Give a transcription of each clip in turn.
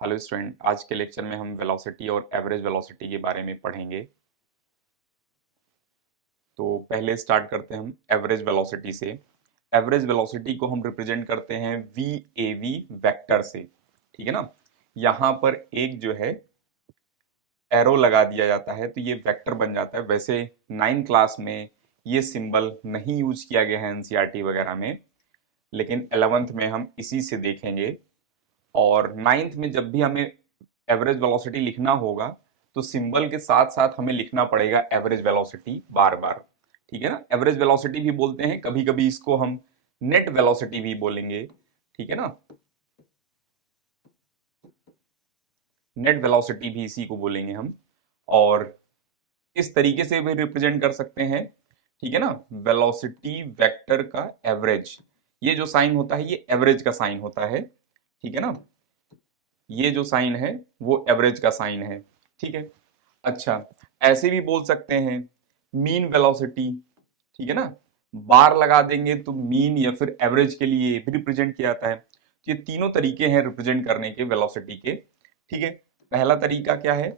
Hello student, आज के lecture में हम वेलोसिटी और एवरेज वेलोसिटी के बारे में पढ़ेंगे। तो पहले स्टार्ट करते हैं हम एवरेज वेलोसिटी से। एवरेज वेलोसिटी को हम रिप्रेजेंट करते हैं वी ए वी वेक्टर से। ठीक है ना। यहाँ पर एक जो है एरो लगा दिया जाता है तो ये वेक्टर बन जाता है। वैसे 9 क्लास में ये सिंबल नहीं यूज किया गया है एनसीईआरटी वगैरह में, लेकिन 11th में हम इसी से देखेंगे। और 9th में जब भी हमें एवरेज वेलोसिटी लिखना होगा तो सिंबल के साथ साथ हमें लिखना पड़ेगा एवरेज वेलोसिटी बार बार। ठीक है ना। एवरेज वेलोसिटी भी बोलते हैं, कभी कभी इसको हम नेट वेलोसिटी भी बोलेंगे। ठीक है ना। नेट वेलोसिटी भी इसी को बोलेंगे हम। और इस तरीके से भी रिप्रेजेंट कर सकते हैं। ठीक है ना। वेलोसिटी वेक्टर का एवरेज, ये जो साइन होता है ये एवरेज का साइन होता है। ठीक है ना। ये जो साइन है वो एवरेज का साइन है। ठीक है। अच्छा, ऐसे भी बोल सकते हैं मीन वेलोसिटी। ठीक है ना। बार लगा देंगे तो मीन या फिर एवरेज के लिए भी रिप्रेजेंट किया जाता है। तो ये तीनों तरीके हैं रिप्रेजेंट करने के वेलोसिटी के। ठीक है। पहला तरीका क्या है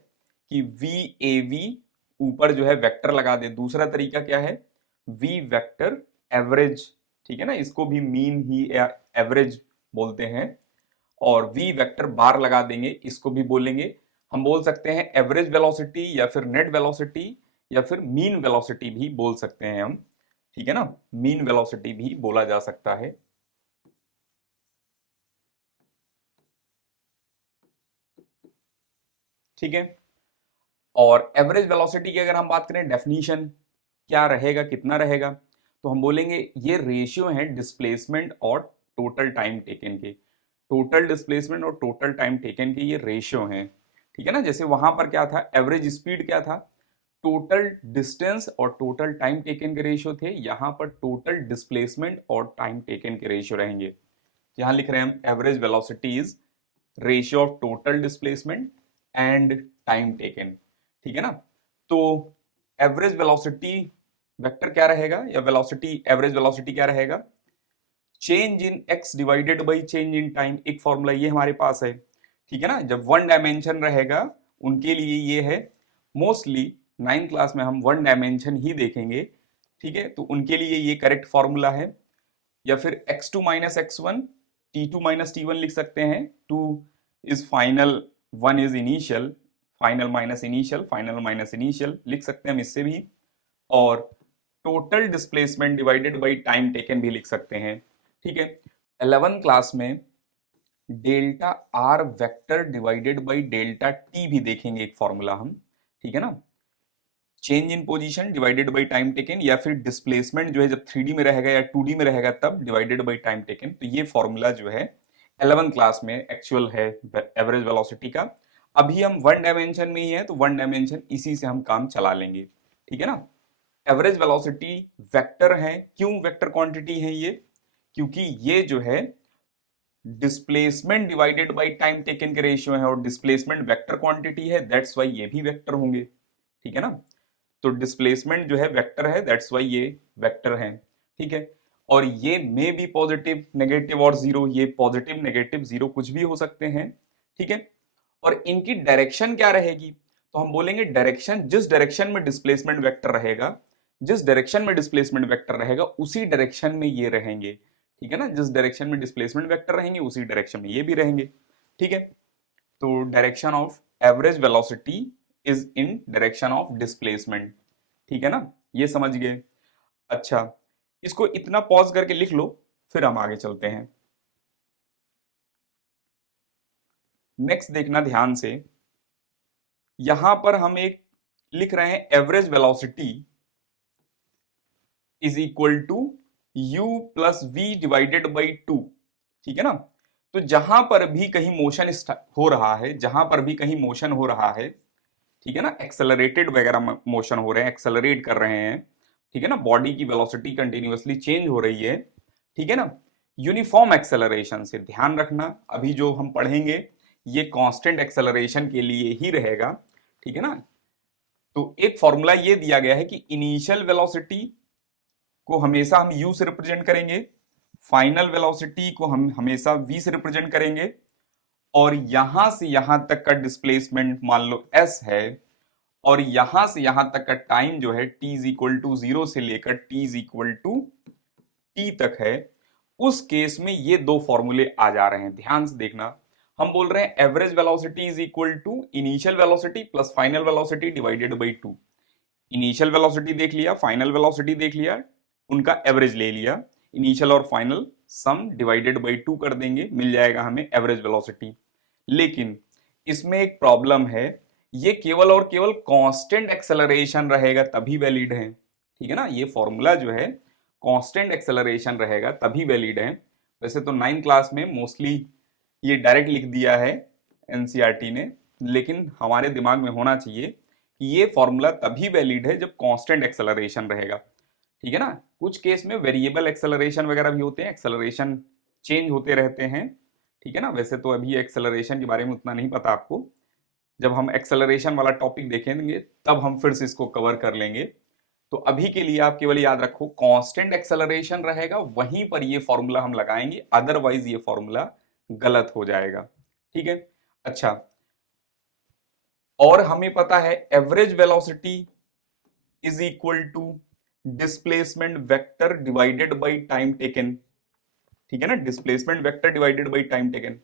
कि वी ए वी ऊपर जो है वेक्टर लगा दे। दूसरा तरीका क्या है, वी वेक्टर एवरेज। ठीक है ना, इसको भी मीन ही एवरेज बोलते हैं। और वी वेक्टर बार लगा देंगे, इसको भी बोलेंगे, हम बोल सकते हैं एवरेज वेलोसिटी या फिर नेट वेलोसिटी या फिर मीन वेलोसिटी भी बोल सकते हैं हम। ठीक है ना। मीन वेलोसिटी भी बोला जा सकता है। ठीक है। और एवरेज वेलोसिटी की अगर हम बात करें डेफिनीशन क्या रहेगा, कितना रहेगा, तो हम बोलेंगे ये रेशियो है डिस्प्लेसमेंट और टोटल टाइम टेकन के। टोटल डिस्प्लेसमेंट और टोटल टाइम टेकन के ये रेशियो हैं। ठीक है ना। जैसे वहां पर क्या था, एवरेज स्पीड क्या था, टोटल डिस्टेंस और टोटल टाइम टेकन के रेशियो थे। यहां पर टोटल डिस्प्लेसमेंट और टाइम टेकन के रेशियो रहेंगे। यहां लिख रहे हैं हम average velocity is ratio of total displacement and time taken. ठीक है ना। तो एवरेज वेलोसिटी वेक्टर क्या रहेगा, या वेलोसिटी एवरेज वेलोसिटी क्या रहेगा, change in x divided by change in time. एक फॉर्मूला ये हमारे पास है। ठीक है ना। जब वन डायमेंशन रहेगा उनके लिए ये है। मोस्टली 9 क्लास में हम वन डायमेंशन ही देखेंगे। ठीक है। तो उनके लिए ये करेक्ट फॉर्मूला है। या फिर x2 minus x one, T2 minus T1 लिख सकते हैं। 2 is final, 1 is initial. Final minus initial लिख सकते हैं हम इससे भी। और total displacement divided by time taken भी लिख सकते हैं। ठीक है। 11 क्लास में delta R vector divided by delta T भी देखेंगे एक फॉर्मूला हम। ठीक है ना। Change in position divided by time taken, या फिर डिस्प्लेसमेंट जो है जब 3D में रहेगा या 2D में रहेगा तब डिवाइडेड बाई टाइम टेकन। तो ये फॉर्मूला जो है 11 क्लास में एक्चुअल है एवरेज वेलोसिटी का। अभी हम वन डायमेंशन में ही है तो वन डायमेंशन इसी से हम काम चला लेंगे। ठीक है ना। एवरेज वेलोसिटी वेक्टर है। क्यों वेक्टर क्वांटिटी है ये, क्योंकि ये जो है displacement divided by time taken के रेशियो है और डिस्प्लेसमेंट वेक्टर क्वांटिटी है, दैट्स वाई ये भी वेक्टर होंगे। ठीक है ना। तो डिस्प्लेसमेंट जो है वेक्टर है, दैट्स वाई ये वेक्टर है। ठीक है। और ये मे बी पॉजिटिव नेगेटिव और जीरो, ये पॉजिटिव नेगेटिव जीरो कुछ भी हो सकते हैं। ठीक है। और इनकी डायरेक्शन क्या रहेगी, तो हम बोलेंगे डायरेक्शन, जिस डायरेक्शन में डिस्प्लेसमेंट वेक्टर रहेगा, जिस डायरेक्शन में डिस्प्लेसमेंट वेक्टर रहेगा उसी डायरेक्शन में ये रहेंगे। ठीक है ना। जिस डायरेक्शन में डिस्प्लेसमेंट वेक्टर रहेंगे उसी डायरेक्शन में ये भी रहेंगे। ठीक है। तो direction of average velocity is in direction of displacement. ठीक है ना। ये समझ गए। अच्छा, इसको इतना पॉज करके लिख लो, फिर हम आगे चलते हैं। नेक्स्ट देखना ध्यान से, यहां पर हम एक लिख रहे हैं average velocity is equal to u plus v divided by two. ठीक है ना। तो जहां पर भी कहीं मोशन हो रहा है, जहां पर भी कहीं मोशन हो रहा है, ठीक है ना, एक्सेलरेटेड वगैरह मोशन हो रहे हैं, एक्सेलरेट कर रहे हैं, ठीक है ना, बॉडी की वेलोसिटी कंटिन्यूअसली चेंज हो रही है। ठीक है ना। यूनिफॉर्म एक्सेलरेशन से ध्यान रखना, अभी जो हम पढ़ेंगे ये कांस्टेंट एक्सेलरेशन के लिए ही रहेगा। ठीक है ना। तो एक फॉर्मूला ये दिया गया है कि इनिशियल वेलोसिटी को हमेशा हम u से रिप्रेजेंट करेंगे, फाइनल वेलोसिटी को हम हमेशा v से रिप्रेजेंट करेंगे, और यहां से यहां तक का डिस्प्लेसमेंट मान लो s है, और यहां से यहां तक का टाइम जो है t इज इक्वल टू 0 से लेकर t is equal to t तक है, उस केस में ये दो फॉर्मूले आ जा रहे हैं। ध्यान से देखना, हम बोल रहे हैं average velocity is equal to initial velocity plus final velocity divided by 2। Initial velocity देख लिया, फाइनल वेलोसिटी देख लिया, उनका एवरेज ले लिया, इनिशियल और फाइनल सम डिवाइडेड बाई 2 कर देंगे, मिल जाएगा हमें एवरेज वेलोसिटी। लेकिन इसमें एक प्रॉब्लम है, ये केवल और केवल कांस्टेंट एक्सेलरेशन रहेगा तभी वैलिड है, ठीक है ना। ये फॉर्मूला जो है कांस्टेंट एक्सेलरेशन रहेगा तभी वैलिड है। वैसे तो 9th क्लास में मोस्टली ये डायरेक्ट लिख दिया है एनसीईआरटी ने, लेकिन हमारे दिमाग में होना चाहिए कि ये फॉर्मूला तभी वैलिड है जब कांस्टेंट एक्सेलरेशन रहेगा, ठीक है ना। कुछ केस में वेरिएबल एक्सेलरेशन वगैरह भी होते हैं, एक्सेलरेशन चेंज होते रहते हैं, ठीक है ना। वैसे तो अभी एक्सेलरेशन के बारे में उतना नहीं पता आपको, जब हम एक्सेलरेशन वाला टॉपिक देखेंगे तब हम फिर से इसको कवर कर लेंगे। तो अभी के लिए आप केवल याद रखो कांस्टेंट एक्सेलरेशन रहेगा, वहीं पर ये फॉर्मूला हम लगाएंगे, अदरवाइज ये फॉर्मूला गलत हो जाएगा, ठीक है। अच्छा, और हमें पता है average velocity is equal to displacement vector divided by time taken, ठीक है ना, displacement vector divided by time taken.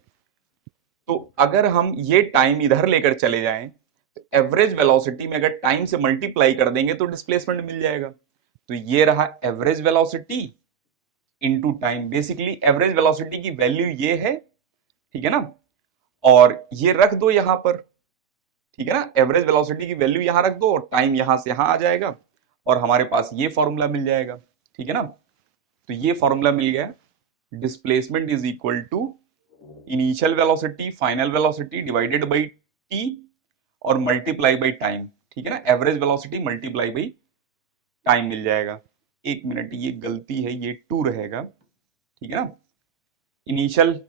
तो अगर हम ये टाइम इधर लेकर चले जाएं तो एवरेज वेलोसिटी में अगर टाइम से मल्टीप्लाई कर देंगे तो डिस्प्लेसमेंट मिल जाएगा। तो ये रहा average velocity into time, basically average velocity की वैल्यू ये है, ठीक है ना, और ये रख दो यहां पर, ठीक है ना, एवरेज वेलोसिटी की वैल्यू यहां रख दो और टाइम यहां से यहां आ जाएगा और हमारे पास ये फॉर्मूला मिल जाएगा, ठीक है ना। तो ये फॉर्मूला मिल गया, displacement is equal to initial velocity final velocity divided by t और मल्टीप्लाई बाई टाइम, ठीक है ना, average velocity multiply by time मिल जाएगा। एक मिनट, ये गलती है, ये 2 रहेगा, ठीक है ना। इनिशियल,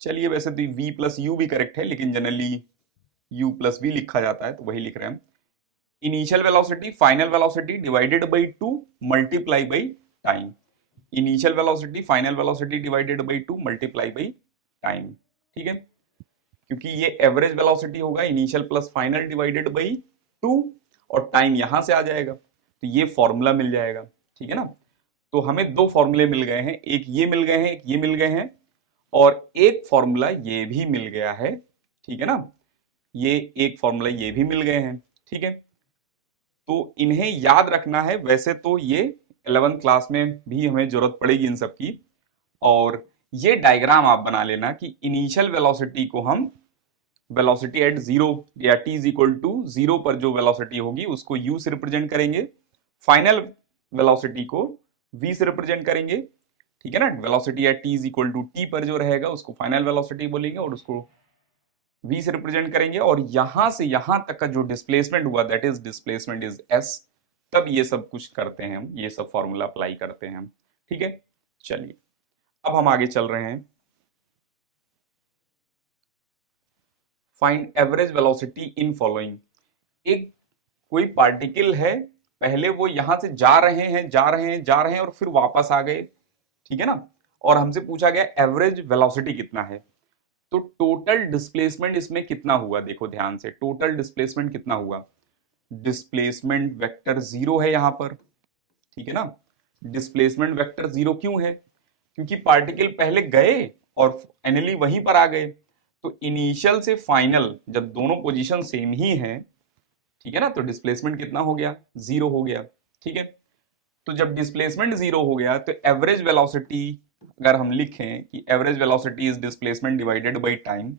चलिए वैसे तो v प्लस यू भी करेक्ट है, लेकिन जनरली u प्लस v लिखा जाता है तो वही लिख रहे हैं। Initial velocity final velocity divided by 2 multiply by time, initial velocity final velocity divided by 2 multiply by time, ठीक है। क्योंकि ये एवरेज वेलोसिटी होगा initial plus final divided by 2 और टाइम यहां से आ जाएगा, तो ये फॉर्मूला मिल जाएगा, ठीक है ना। तो हमें दो फॉर्मूले मिल गए हैं, एक ये मिल गए हैं, एक ये मिल गए हैं, और एक फॉर्मूला ये भी मिल गया है, ठीक है ना, ये एक फॉर्मूला ये भी मिल गए हैं, ठीक है। तो इन्हें याद रखना है, वैसे तो ये 11th क्लास में भी हमें जरूरत पड़ेगी इन सब की। और ये डायग्राम आप बना लेना कि इनिशियल वेलोसिटी को हम वेलोसिटी एट 0 या t इज इक्वल टू 0 पर जो वेलोसिटी होगी उसको u से रिप्रेजेंट करेंगे, फाइनल वेलोसिटी को v से रिप्रेजेंट करेंगे, ठीक है ना। Velocity at t is equal to t पर जो रहेगा उसको फाइनल वेलोसिटी बोलेंगे और उसको v से रिप्रेजेंट करेंगे, और यहां से यहां तक का जो डिस्प्लेसमेंट हुआ that is displacement is s। तब ये सब कुछ करते हैं हम, ये सब फॉर्मूला अप्लाई करते हैं हम, ठीक है। चलिए अब हम आगे चल रहे हैं। Find average velocity in following, एक कोई पार्टिकल है, पहले वो यहां से जा रहे हैं जा रहे हैं जा रहे हैं और फिर वापस आ गए, ठीक है ना, और हमसे पूछा गया एवरेज वेलोसिटी कितना है। तो टोटल डिस्प्लेसमेंट इसमें कितना हुआ, देखो ध्यान से, टोटल डिस्प्लेसमेंट कितना हुआ। डिस्प्लेसमेंट वेक्टर 0 है यहां पर, ठीक है ना। डिस्प्लेसमेंट वेक्टर 0 क्यों है, क्योंकि पार्टिकल पहले गए और फाइनली वहीं पर आ गए। तो इनिशियल से फाइनल जब दोनों पोजीशन सेम ही हैं, ठीक है ना, तो डिस्प्लेसमेंट कितना हो गया, 0 हो गया, ठीक है। तो जब डिस्प्लेसमेंट 0 हो गया तो एवरेज वेलोसिटी अगर हम लिखें कि average velocity is displacement divided by time,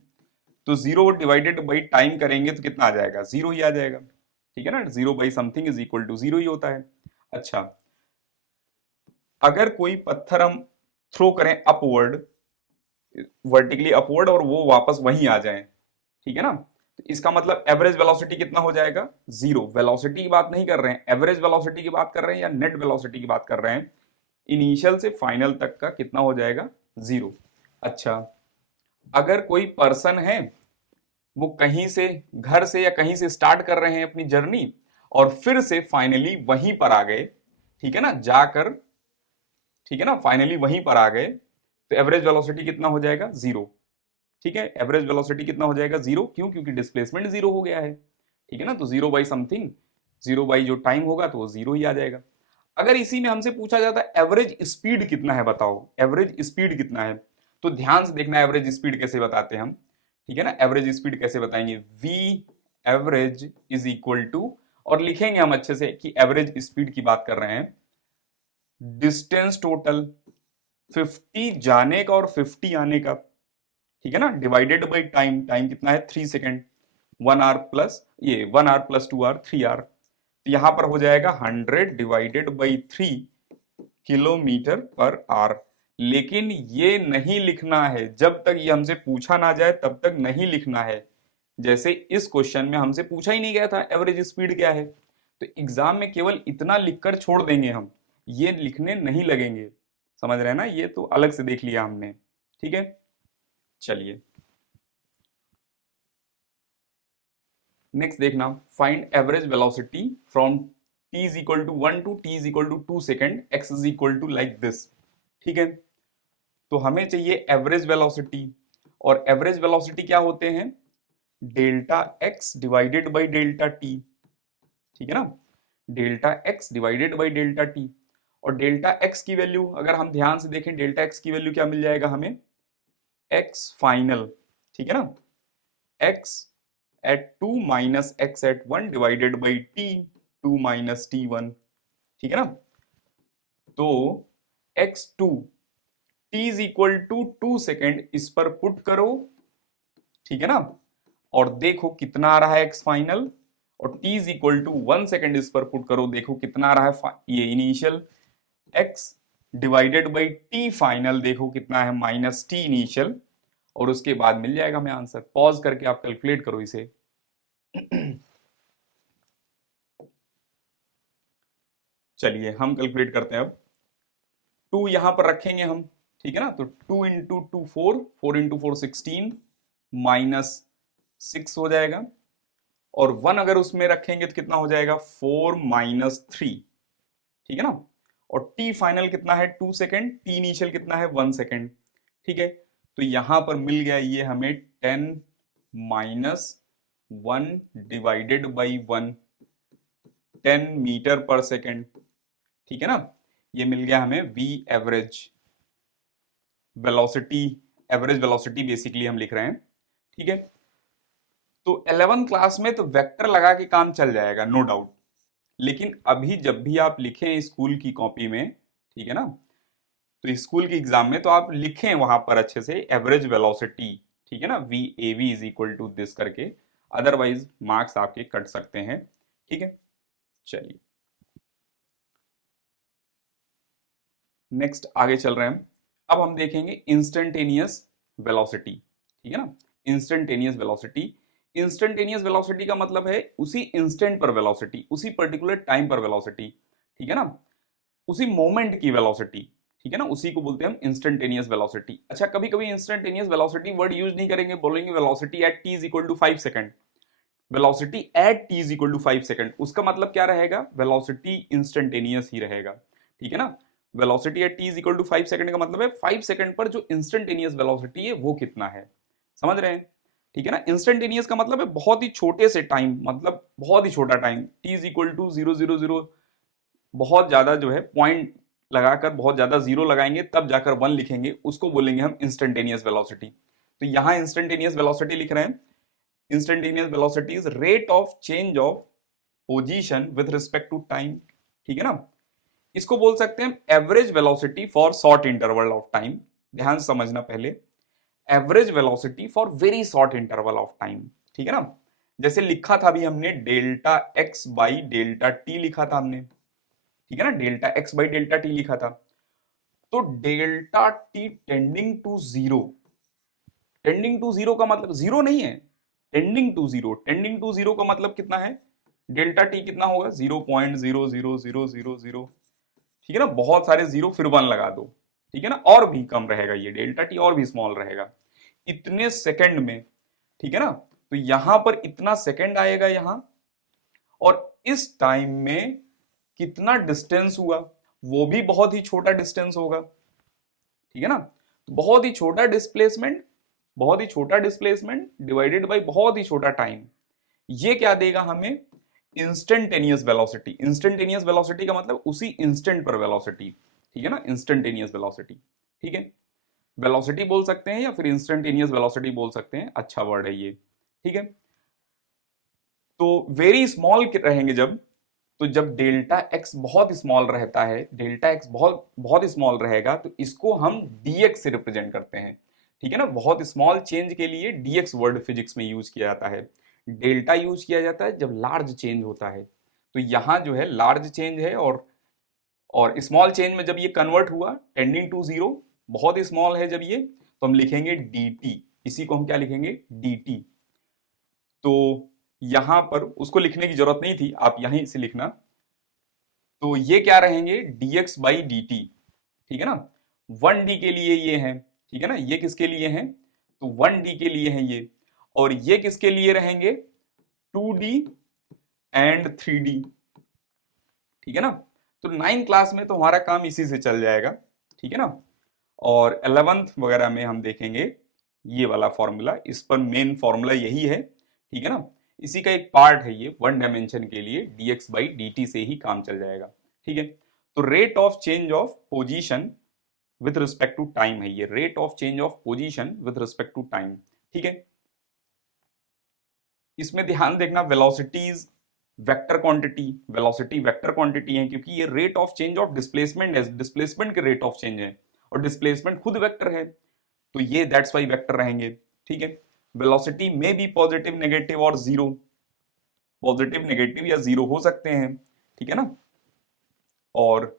तो 0 डिवाइडेड बाई टाइम करेंगे तो कितना आ जाएगा, 0 ही आ जाएगा, ठीक है ना। 0 by something is equal to 0 ही होता है। अच्छा, अगर कोई पत्थर हम थ्रो करें अपवर्ड, वर्टिकली अपवर्ड, और वो वापस वहीं आ जाए, ठीक है ना, तो इसका मतलब एवरेज वेलोसिटी कितना हो जाएगा, 0। वेलोसिटी की बात नहीं कर रहे हैं, एवरेज वेलोसिटी की बात कर रहे हैं या नेट वेलोसिटी की बात कर रहे हैं। इनिशियल से फाइनल तक का कितना हो जाएगा, 0। अच्छा, अगर कोई पर्सन है, वो कहीं से, घर से या कहीं से स्टार्ट कर रहे हैं अपनी जर्नी और फिर से फाइनली वहीं पर आ गए, ठीक है ना, जाकर, ठीक है ना, फाइनली वहीं पर आ गए, तो एवरेज वेलोसिटी कितना हो जाएगा, 0। ठीक है, एवरेज वेलोसिटी कितना हो जाएगा, 0, क्यों, क्योंकि डिस्प्लेसमेंट 0 हो गया है, ठीक है ना, तो 0 बाई समथिंग, 0 बाई जो टाइम होगा तो वो 0 ही आ जाएगा। अगर इसी में हमसे पूछा जाता है एवरेज स्पीड कितना है, बताओ एवरेज स्पीड कितना है, तो ध्यान से देखना एवरेज स्पीड कैसे बताते हैं हम, ठीक है ना, एवरेज स्पीड कैसे बताएंगे, v average is equal to, और लिखेंगे हम अच्छे से कि एवरेज स्पीड की बात कर रहे हैं, डिस्टेंस टोटल 50 जाने का और 50 आने का, ठीक है ना, डिवाइडेड बाई टाइम, टाइम कितना है 3 सेकेंड, 1 आवर प्लस ये 1 आवर प्लस 2 आवर 3 आवर, तो यहां पर हो जाएगा 100 divided by 3 kilometre per hour. लेकिन ये नहीं लिखना है, जब तक ये हमसे पूछा ना जाए तब तक नहीं लिखना है। जैसे इस क्वेश्चन में हमसे पूछा ही नहीं गया था एवरेज स्पीड क्या है, तो एग्जाम में केवल इतना लिखकर छोड़ देंगे हम, ये लिखने नहीं लगेंगे, समझ रहे हैं ना, ये तो अलग से देख लिया हमने, ठीक है। चलिए नेक्स्ट देखना, find average velocity from t is equal to 1 to t is equal to 2 second, x is equal to like this, ठीक है। तो हमें चाहिए एवरेज वेलोसिटी, और एवरेज वेलोसिटी क्या होते हैं, delta x divided by delta t, ठीक है ना, delta x divided by delta t, और डेल्टा x की वैल्यू अगर हम ध्यान से देखें, डेल्टा x की वैल्यू क्या मिल जाएगा हमें, x फाइनल, ठीक है ना, x at 2 minus x at 1 divided by t 2 minus t1, ठीक है ना, तो x2 t is equal to 2 second इस पर पुट करो, ठीक है ना, और देखो कितना आ रहा है x फाइनल, और t is equal to 1 second इस पर पुट करो, देखो कितना आ रहा है ये initial, x divided by t final, देखो कितना है माइनस t इनिशियल, और उसके बाद मिल जाएगा हमें आंसर। पॉज करके आप कैलकुलेट करो इसे। चलिए हम कैलकुलेट करते हैं अब, 2 यहां पर रखेंगे हम, ठीक है ना, तो 2 इंटू 2 4, 4 इंटू 4 16 माइनस 6 हो जाएगा, और 1 अगर उसमें रखेंगे तो कितना हो जाएगा 4 माइनस 3, ठीक है ना, और t फाइनल कितना है 2 सेकेंड, t इनिशियल कितना है 1 सेकेंड, ठीक है, तो यहां पर मिल गया ये हमें 10 minus 1 divided by 1, 10 metre per second, ठीक है ना, ये मिल गया हमें v average velocity, average velocity basically हम लिख रहे हैं, ठीक है। तो 11th क्लास में तो वेक्टर लगा के काम चल जाएगा नो डाउट, लेकिन अभी जब भी आप लिखें स्कूल की कॉपी में, ठीक है ना, तो स्कूल के एग्जाम में तो आप लिखें वहां पर अच्छे से एवरेज वेलोसिटी, ठीक है ना, v a v is equal to this करके, अदरवाइज मार्क्स आपके कट सकते हैं, ठीक है। चलिए नेक्स्ट आगे चल रहे हैं, अब हम देखेंगे इंस्टेंटेनियस वेलोसिटी, ठीक है ना, इंस्टेंटेनियस वेलोसिटी, इंस्टेंटेनियस वेलोसिटी का मतलब है उसी इंस्टेंट पर वेलोसिटी, उसी पर्टिकुलर टाइम पर वेलोसिटी, ठीक है ना, उसी मोमेंट की वेलोसिटी, ठीक है ना, उसी को बोलते हैं हम इंस्टेंटेनियस वेलोसिटी। अच्छा कभी कभी इंस्टेंटेनियस वेलोसिटी वर्ड यूज नहीं करेंगे, बोलेंगे velocity at t is equal to 5 second, velocity at t is equal to 5 second, उसका मतलब क्या रहेगा, वेलोसिटी इंस्टेंटेनियस ही रहेगा, ठीक है ना, velocity at t is equal to 5 second का मतलब है 5 सेकंड पर जो इंस्टेंटेनियस वेलोसिटी है वो कितना है, समझ रहे हैं, ठीक है ना, इंस्टेंटेनियस का मतलब है बहुत ही छोटे से टाइम, मतलब बहुत ही छोटा time, t is equal to 000, बहुत ज्यादा जो है पॉइंट लगाकर बहुत ज्यादा जीरो लगाएंगे तब जाकर 1 लिखेंगे, उसको बोलेंगे हम इंस्टेंटेनियस वेलोसिटी। तो यहां इंस्टेंटेनियस वेलोसिटी लिख रहे हैं, instantaneous velocity is rate of change of position with respect to time, ठीक है ना, इसको बोल सकते हैं average velocity for short interval of time, ध्यान समझना पहले, average velocity for very short interval of time, ठीक है ना, जैसे लिखा था अभी हमने delta x by delta t लिखा था हमने, ठीक है ना, delta x by delta t लिखा था, तो delta T tending to zero, tending to zero का मतलब जीरो नहीं है, tending to zero, tending to zero का मतलब कितना है, डेल्टा टी कितना होगा 0.00000, ठीक है ना, बहुत सारे जीरो फिर 1 लगा दो, ठीक है ना, और भी कम रहेगा ये डेल्टा टी, और भी स्मॉल रहेगा इतने सेकंड में, ठीक है ना, तो यहां पर इतना सेकंड आएगा यहां, और इस टाइम में कितना डिस्टेंस हुआ, वो भी बहुत ही छोटा डिस्टेंस होगा, ठीक है ना, तो बहुत ही छोटा डिस्प्लेसमेंट, बहुत ही छोटा डिस्प्लेसमेंट डिवाइडेड बाय बहुत ही छोटा टाइम, ये क्या देगा हमें? Instantaneous velocity. इंस्टेंटेनियस वेलोसिटी का मतलब उसी इंस्टेंट पर वेलोसिटी, ठीक है ना, इंस्टेंटेनियस वेलोसिटी, ठीक है। वेलोसिटी बोल सकते हैं या फिर इंस्टेंटेनियस वेलोसिटी बोल सकते हैं, अच्छा वर्ड है ये, ठीक है। तो वेरी स्मॉल रहेंगे जब, तो जब डेल्टा एक्स बहुत स्मॉल रहता है, डेल्टा एक्स बहुत बहुत स्मॉल रहेगा, तो इसको हम डीएक्स से रिप्रेजेंट करते हैं, ठीक है ना। बहुत स्मॉल चेंज के लिए डीएक्स वर्ड फिजिक्स में यूज किया जाता है। डेल्टा यूज किया जाता है जब लार्ज चेंज होता है। तो यहाँ जो है लार्ज चेंज है, और स्मॉल चेंज में जब ये कन्वर्ट हुआ टेंडिंग टू जीरो, बहुत स्मॉल है जब ये, तो हम लिखेंगे डी टी। इसी को हम क्या लिखेंगे? D T. तो यहां पर उसको लिखने की जरूरत नहीं थी, आप यहीं से लिखना। तो ये क्या रहेंगे? dx बाई डी टी, ठीक है ना। 1d के लिए ये है, ठीक है ना, ये किसके लिए है? तो 1d के लिए है ये, और ये किसके लिए रहेंगे? 2d एंड 3d, ठीक है ना। तो 9th क्लास में तो हमारा काम इसी से चल जाएगा, ठीक है ना। और 11th वगैरह में हम देखेंगे ये वाला फॉर्मूला, इस पर मेन फॉर्मूला यही है, ठीक है ना। इसी का एक पार्ट है ये, वन डायमेंशन के लिए dx बाई डी टी से ही काम चल जाएगा, ठीक है। तो rate of change of position with respect to time है ये, rate of change of position with respect to time, ठीक है। इसमें ध्यान देखना, velocities vector quantity, velocity vector quantity है, क्योंकि ये rate of change of displacement है, डिस्प्लेसमेंट के रेट ऑफ चेंज है, और डिस्प्लेसमेंट खुद वेक्टर है, तो ये दैट्स वाई वेक्टर रहेंगे, ठीक है। वेलोसिटी में भी पॉजिटिव, नेगेटिव और जीरो, पॉजिटिव, नेगेटिव या जीरो हो सकते हैं, ठीक है ना। और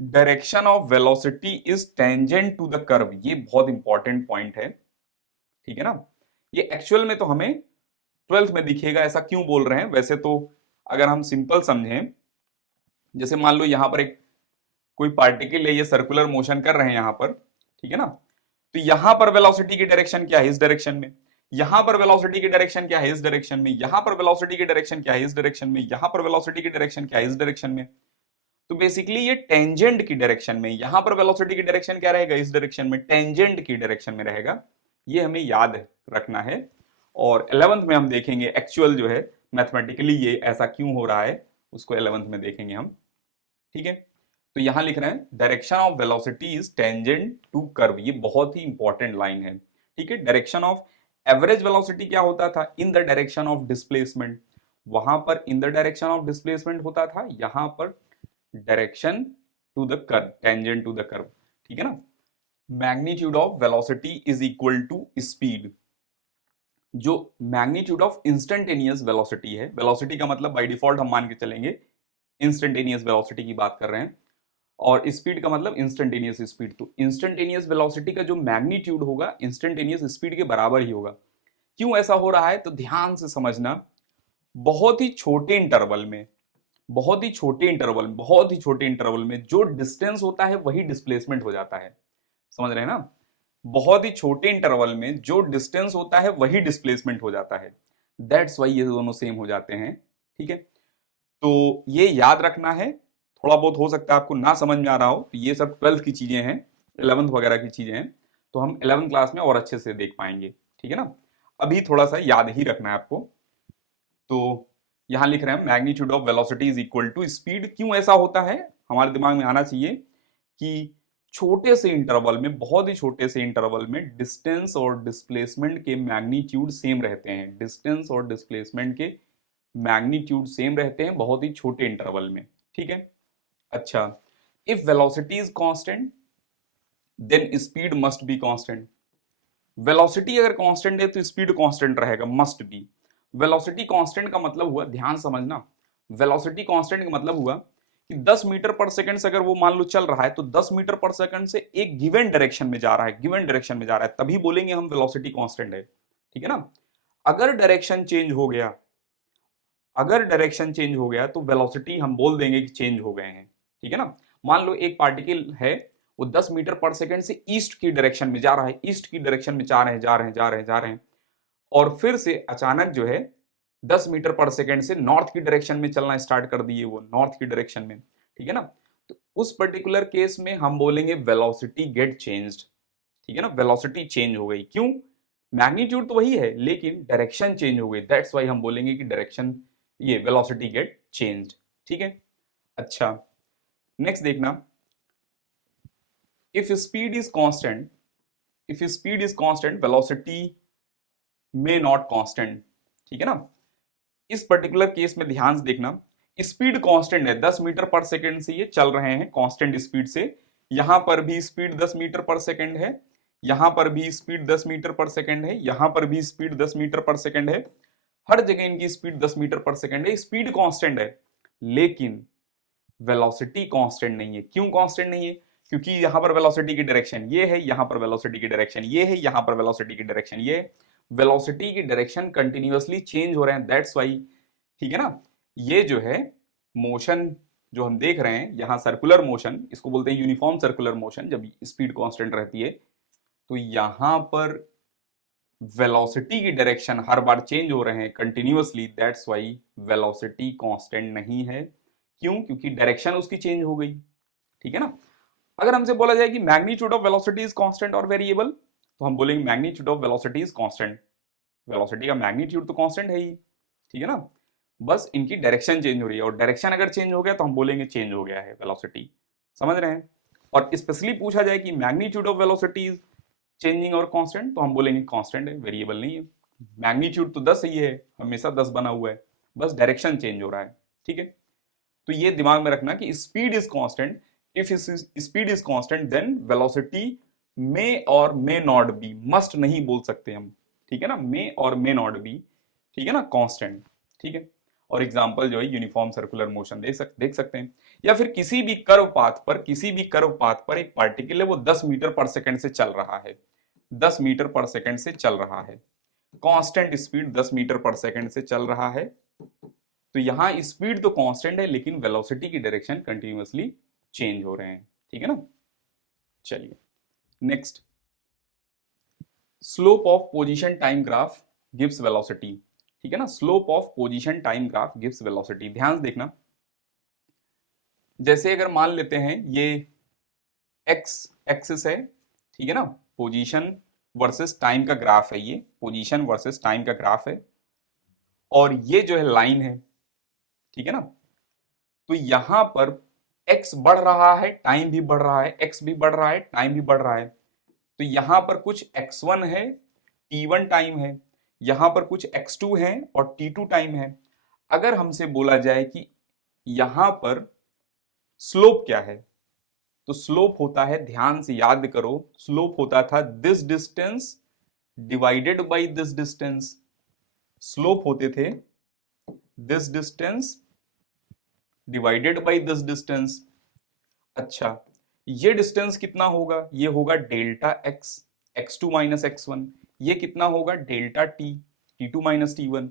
direction of velocity is tangent to the curve, ये बहुत इंपॉर्टेंट पॉइंट है, ठीक है ना। ये एक्चुअल में तो हमें 12th में दिखेगा, ऐसा क्यों बोल रहे हैं? वैसे तो अगर हम सिंपल समझें, जैसे मान लो यहां पर एक कोई पार्टिकल है, ये सर्कुलर मोशन कर रहे हैं यहां पर, ठीक है ना। तो यहां पर वेलोसिटी की डायरेक्शन क्या है? इस डायरेक्शन में। यहां पर वेलोसिटी की डायरेक्शन क्या है? इस डायरेक्शन में। यहां पर वेलोसिटी की डायरेक्शन क्या है? इस डायरेक्शन में। यहां पर वेलोसिटी की डायरेक्शन क्या है? इस डायरेक्शन में। तो बेसिकली ये टेंजेंट की डायरेक्शन में, यहां पर वेलोसिटी की डायरेक्शन क्या रहेगा? इस डायरेक्शन में, टेंजेंट की डायरेक्शन में रहेगा, ये हमें याद रखना है। और 11th में हम देखेंगे एक्चुअल जो है मैथमेटिकली ये ऐसा क्यों हो रहा है, उसको 11th में देखेंगे हम, ठीक है। तो यहां लिख रहे हैं direction of velocity is tangent to curve, ये बहुत ही इंपॉर्टेंट लाइन है, ठीक है। डायरेक्शन ऑफ एवरेज वेलोसिटी क्या होता था? In the direction of displacement, वहां पर in the direction of displacement होता था, यहां पर direction to the curve, tangent to the curve, ठीक है ना। Magnitude of velocity is equal to speed, जो मैग्नीट्यूड ऑफ इंस्टेंटेनियस वेलोसिटी है, वेलोसिटी का मतलब बाय डिफॉल्ट हम मान के चलेंगे इंस्टेंटेनियस वेलोसिटी की बात कर रहे हैं, और स्पीड का मतलब इंस्टेंटेनियस स्पीड। तो इंस्टेंटेनियस वेलोसिटी का जो मैग्नीट्यूड होगा इंस्टेंटेनियस स्पीड के बराबर ही होगा। क्यों ऐसा हो रहा है? तो ध्यान से समझना, बहुत ही छोटे इंटरवल में, बहुत ही छोटे इंटरवल में, बहुत ही छोटे इंटरवल में जो डिस्टेंस होता है वही डिस्प्लेसमेंट हो जाता है, समझ रहे हैं ना। बहुत ही छोटे इंटरवल में जो डिस्टेंस होता है वही डिस्प्लेसमेंट हो जाता है, दैट्स वाई ये दोनों सेम हो जाते हैं, ठीक है। तो ये याद रखना है, थोड़ा बहुत हो सकता है आपको ना समझ में आ रहा हो, तो ये सब 12th की चीजें हैं, 11th वगैरह की चीजें हैं, तो हम 11th क्लास में और अच्छे से देख पाएंगे, ठीक है ना। अभी थोड़ा सा याद ही रखना है आपको। तो यहां लिख रहे हैं magnitude of velocity is equal to speed. क्यों ऐसा होता है? हमारे दिमाग में आना चाहिए कि छोटे से इंटरवल में, बहुत ही छोटे से इंटरवल में डिस्टेंस और डिस्प्लेसमेंट के मैग्नीट्यूड सेम रहते हैं, डिस्टेंस और डिस्प्लेसमेंट के मैग्नीट्यूड सेम रहते हैं बहुत ही छोटे इंटरवल में, ठीक है। अच्छा, if velocity is constant then speed must be constant. Velocity अगर कांस्टेंट है तो स्पीड कांस्टेंट रहेगा, मस्ट बी। वेलोसिटी कांस्टेंट का मतलब हुआ, ध्यान समझना, वेलोसिटी कांस्टेंट का मतलब हुआ कि 10 मीटर पर सेकंड से अगर वो मान लो चल रहा है, तो 10 मीटर पर सेकंड से एक गिवन डायरेक्शन में जा रहा है, गिवन डायरेक्शन में जा रहा है, तभी बोलेंगे हम वेलोसिटी कांस्टेंट है, ठीक है ना। अगर डायरेक्शन चेंज हो गया, अगर डायरेक्शन चेंज हो गया तो वेलोसिटी हम बोल देंगे कि चेंज हो गए हैं, ठीक है ना। मान लो एक पार्टिकल है, वो 10 मीटर पर सेकंड से ईस्ट की डायरेक्शन में जा रहा है, ईस्ट की डायरेक्शन में जा रहे हैं, जा रहे हैं, जा रहे हैं, जा रहे हैं, और फिर से अचानक जो है 10 मीटर पर सेकंड से नॉर्थ की डायरेक्शन में चलना स्टार्ट कर दिए, वो नॉर्थ की डायरेक्शन में, ठीक है ना। तो उस पर्टिकुलर केस में हम बोलेंगे वेलोसिटी गेट चेंज्ड, ठीक है ना, वेलोसिटी चेंज हो गई। क्यों? मैग्नीट्यूड तो वही है लेकिन डायरेक्शन चेंज हो गई, दैट्स वाई हम बोलेंगे कि डायरेक्शन, ये वेलोसिटी गेट चेंज्ड। ठीक है। अच्छा, नेक्स्ट देखना, if speed is constant, if speed is constant velocity may not constant. ठीक है ना। इस पर्टिकुलर केस में ध्यान से देखना, स्पीड कांस्टेंट है, 10 मीटर पर सेकंड से ये चल रहे हैं कांस्टेंट स्पीड से। यहां पर भी स्पीड 10 मीटर पर सेकंड है, यहां पर भी स्पीड 10 मीटर पर सेकंड है, यहां पर भी स्पीड 10 मीटर पर सेकंड है। हर जगह इनकी स्पीड 10 मीटर पर सेकंड है, स्पीड कांस्टेंट है। लेकिन वेलोसिटी कांस्टेंट नहीं है। क्यों कांस्टेंट नहीं है? क्योंकि यहां पर वेलोसिटी की डायरेक्शन ये है, यहां पर वेलोसिटी की डायरेक्शन ये है, यहां पर वेलोसिटी की डायरेक्शन ये है। वेलोसिटी की डायरेक्शन कंटिन्यूअसली चेंज हो रहे हैं, दैट्स वाई। ठीक है ना। ये जो है मोशन जो हम देख रहे हैं यहां, सर्कुलर मोशन, इसको बोलते हैं यूनिफॉर्म सर्कुलर मोशन, जब स्पीड कांस्टेंट रहती है। तो यहां पर वेलोसिटी की डायरेक्शन हर बार चेंज हो रहे हैं continuously, that's why velocity constant नहीं है। क्यों? क्योंकि डायरेक्शन उसकी चेंज हो गई। ठीक है ना। अगर हमसे बोला जाए कि magnitude of velocity is constant और वेरिएबल, तो हम बोलेंगे magnitude of velocity is constant. Velocity का मैग्नीट्यूड तो कांस्टेंट है ही। ठीक है ना। बस इनकी डायरेक्शन चेंज हो रही है, और डायरेक्शन अगर चेंज हो गया तो हम बोलेंगे चेंज हो गया है वेलोसिटी। समझ रहे हैं। और स्पेशली पूछा जाए कि magnitude of velocity is changing और कांस्टेंट, तो हम बोलेंगे कांस्टेंट है, वेरिएबल नहीं है। मैग्नीट्यूड तो 10 ही है, हमेशा 10 बना हुआ है, बस डायरेक्शन चेंज हो रहा है। ठीक है। तो ये दिमाग में रखना कि speed is constant, if speed is constant then velocity may और मे नॉट बी, मस्ट नहीं बोल सकते हम। ठीक है ना, मे और मे नॉट बी, ठीक है ना, कांस्टेंट। ठीक है। और एग्जांपल जो है यूनिफॉर्म सर्कुलर मोशन देख सकते हैं। या फिर किसी भी कर्व पाथ पर, किसी भी कर्व पाथ पर एक पार्टिकल है वो 10 मीटर पर सेकंड से चल रहा है, 10 मीटर पर सेकंड से चल रहा है, कांस्टेंट स्पीड 10 मीटर पर सेकंड से चल रहा है। तो यहां स्पीड तो कांस्टेंट है लेकिन वेलोसिटी की डायरेक्शन कंटिन्यूअसली चेंज हो रहे हैं। ठीक है ना। चलिए next, slope of position time graph gives velocity. ठीक है ना। Slope of position time graph gives velocity, ध्यान से देखना। जैसे अगर मान लेते हैं ये एक्स एक्सिस है, ठीक है ना, पोजीशन वर्सेस टाइम का ग्राफ है, ये पोजीशन वर्सेस टाइम का ग्राफ है, और ये जो है लाइन है। ठीक है ना। तो यहां पर x बढ़ रहा है, टाइम भी बढ़ रहा है, x भी बढ़ रहा है, टाइम भी बढ़ रहा है। तो यहां पर कुछ x1 है, t1 टाइम है, यहां पर कुछ x2 है और t2 टाइम है। अगर हमसे बोला जाए कि यहां पर स्लोप क्या है, तो स्लोप होता है, ध्यान से याद करो, स्लोप होता था this distance divided by this distance. Slope होते थे this distance divided by this distance. अच्छा, ये डिस्टेंस कितना होगा? ये होगा delta x, x2 minus x1। ये कितना होगा? Delta T, t2 minus t1।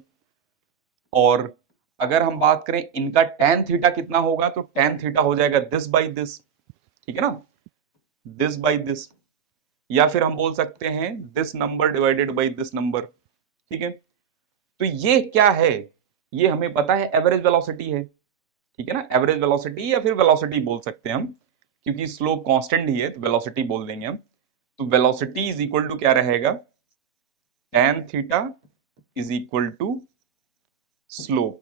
और अगर हम बात करें इनका tan थीटा कितना होगा, तो tan थीटा हो जाएगा दिस बाई दिस। ठीक है ना, दिस बाई दिस। या फिर हम बोल सकते हैं this number divided by this number. ठीक है। तो ये क्या है? ये हमें पता है एवरेज वेलोसिटी है। ठीक है ना, एवरेज वेलोसिटी या फिर वेलोसिटी बोल सकते हैं हम, क्योंकि स्लोप कांस्टेंट ही है तो वेलोसिटी बोल देंगे हम। तो वेलोसिटी इज इक्वल टू क्या रहेगा? tan theta is equal to slope,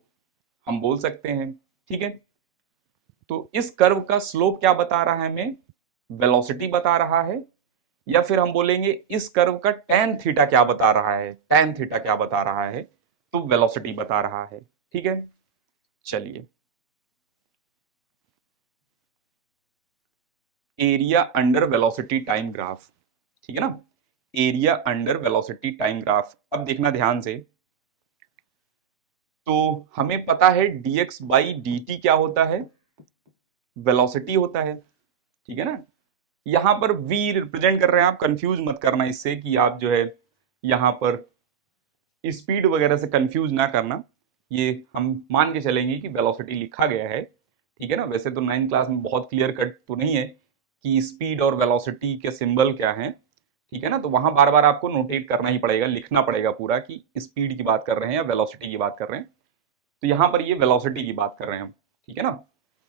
हम बोल सकते हैं। ठीक है। तो इस कर्व का स्लोप क्या बता रहा है हमें? वेलोसिटी बता रहा है। या फिर हम बोलेंगे इस कर्व का tan थीटा क्या बता रहा है? tan थीटा क्या बता रहा है? तो वेलोसिटी बता रहा है। ठीक है। चलिए, area under velocity time graph. ठीक है ना, area under velocity time graph. अब देखना ध्यान से, तो हमें पता है dx बाई dt क्या होता है? वेलोसिटी होता है। ठीक है ना। यहां पर v रिप्रेजेंट कर रहे हैं, आप कंफ्यूज मत करना इससे कि आप जो है यहां पर स्पीड वगैरह से कंफ्यूज ना करना। ये हम मान के चलेंगे कि वेलोसिटी लिखा गया है। ठीक है ना। वैसे तो 9th क्लास में बहुत क्लियर कट तो नहीं है कि स्पीड और वेलोसिटी के सिंबल क्या हैं। ठीक है ना। तो वहां बार बार आपको नोटेट करना ही पड़ेगा, लिखना पड़ेगा पूरा कि स्पीड की बात कर रहे हैं या वेलोसिटी की बात कर रहे हैं। तो यहां पर ये वेलोसिटी की बात कर रहे हैं हम। ठीक है ना।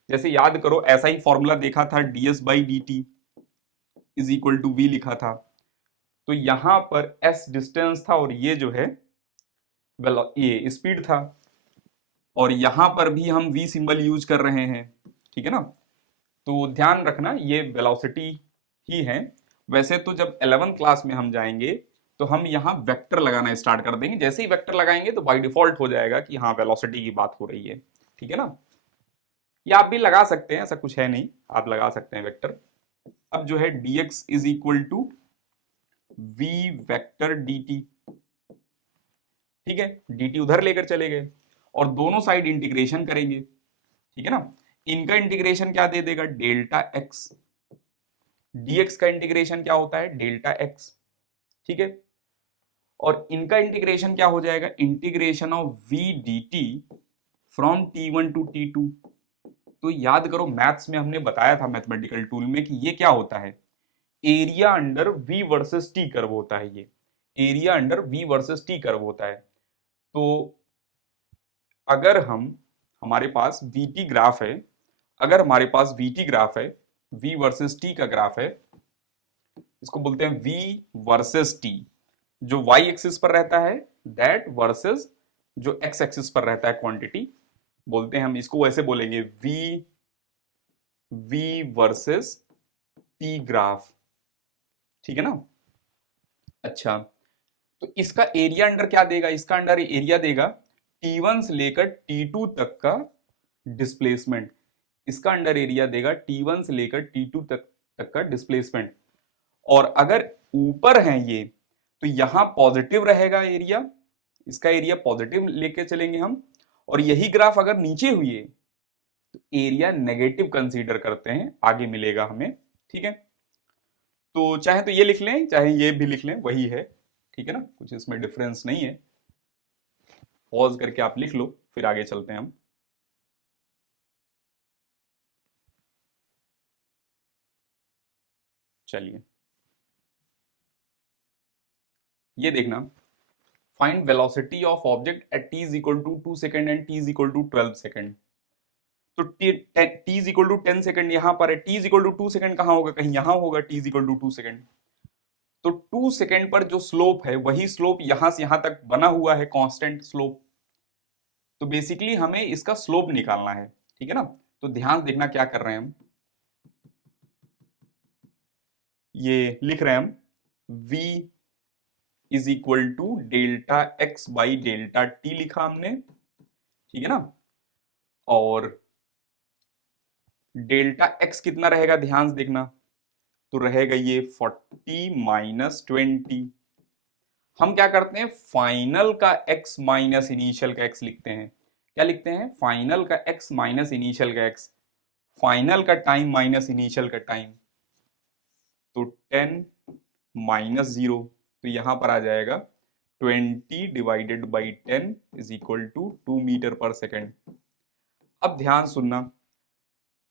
जैसे याद करो, ऐसा ही फॉर्मूला देखा था, ds by d t is equal to v लिखा था। तो यहां पर s डिस्टेंस था और ये जो है ये स्पीड था, और यहां पर भी हम v सिंबल यूज कर रहे हैं, ठीक है ना। तो ध्यान रखना ये वेलोसिटी ही है। वैसे तो जब 11th क्लास में हम जाएंगे तो हम यहाँ वेक्टर लगाना स्टार्ट कर देंगे, जैसे ही वेक्टर लगाएंगे तो बाय डिफॉल्ट हो जाएगा कि हाँ वेलोसिटी की बात हो रही है, ठीक है ना। या आप भी लगा सकते हैं, ऐसा कुछ है नहीं, आप लगा सकते हैं वेक्टर। अब जो है dx is equal to v vector dt, ठीक है, dt उधर लेकर चले गए और दोनों साइड इंटीग्रेशन करेंगे, ठीक है ना। इनका इंटीग्रेशन क्या दे देगा, डेल्टा x, dx का इंटीग्रेशन क्या होता है, डेल्टा x, ठीक है। और इनका इंटीग्रेशन क्या हो जाएगा, integration of v dt from t1 to t2। तो याद करो मैथ्स में हमने बताया था मैथमेटिकल टूल में कि ये क्या होता है, area under v versus t curve होता है, ये area under v versus t curve होता है। तो अगर हमारे पास vt ग्राफ है, अगर हमारे पास vt ग्राफ है, v वर्सेस t का ग्राफ है, इसको बोलते हैं v वर्सेस t, जो y एक्सिस पर रहता है दैट वर्सेस जो x एक्सिस पर रहता है क्वांटिटी, बोलते हैं हम इसको वैसे बोलेंगे v वर्सेस t ग्राफ, ठीक है ना। अच्छा, तो इसका एरिया अंडर क्या देगा, इसका अंडर एरिया देगा T1 से लेकर T2 तक का डिस्प्लेसमेंट, इसका अंडर एरिया देगा T1 से लेकर T2 तक का डिस्प्लेसमेंट। और अगर ऊपर है ये तो यहां पॉजिटिव रहेगा एरिया, इसका एरिया पॉजिटिव लेके चलेंगे हम। और यही ग्राफ अगर नीचे हुई है तो एरिया नेगेटिव कंसीडर करते हैं, आगे मिलेगा हमें, ठीक है। तो चाहे तो ये लिख लें चाहे ये भी लिख लें, वही है, ठीक है ना, कुछ इसमें डिफरेंस नहीं है। पॉज करके आप लिख लो, फिर आगे चलते हैं हम। चलिए ये देखना, find velocity of object at t is equal to 2 second and t is equal to 12 second. तो t is equal to 10 second यहां पर है, t is equal to 2 second कहां होगा, कहीं यहां होगा, t is equal to 2 second. तो 2 सेकेंड पर जो स्लोप है वही स्लोप यहां से यहां तक बना हुआ है, कांस्टेंट स्लोप। तो बेसिकली हमें इसका स्लोप निकालना है, ठीक है ना। तो ध्यान देखना क्या कर रहे हैं हम, ये लिख रहे हैं हम v is equal to delta x by delta t लिखा हमने, ठीक है ना। और डेल्टा एक्स कितना रहेगा, ध्यान से देखना, तो रहेगा ये 40 माइनस 20। हम क्या करते हैं, फाइनल का x माइनस इनिशियल का x लिखते हैं, क्या लिखते हैं, फाइनल का x माइनस इनिशियल का x, फाइनल का टाइम माइनस इनिशियल का टाइम। तो 10 माइनस 0, तो यहां पर आ जाएगा 20 divided by 10 is equal to 2 metre per second. अब ध्यान सुनना,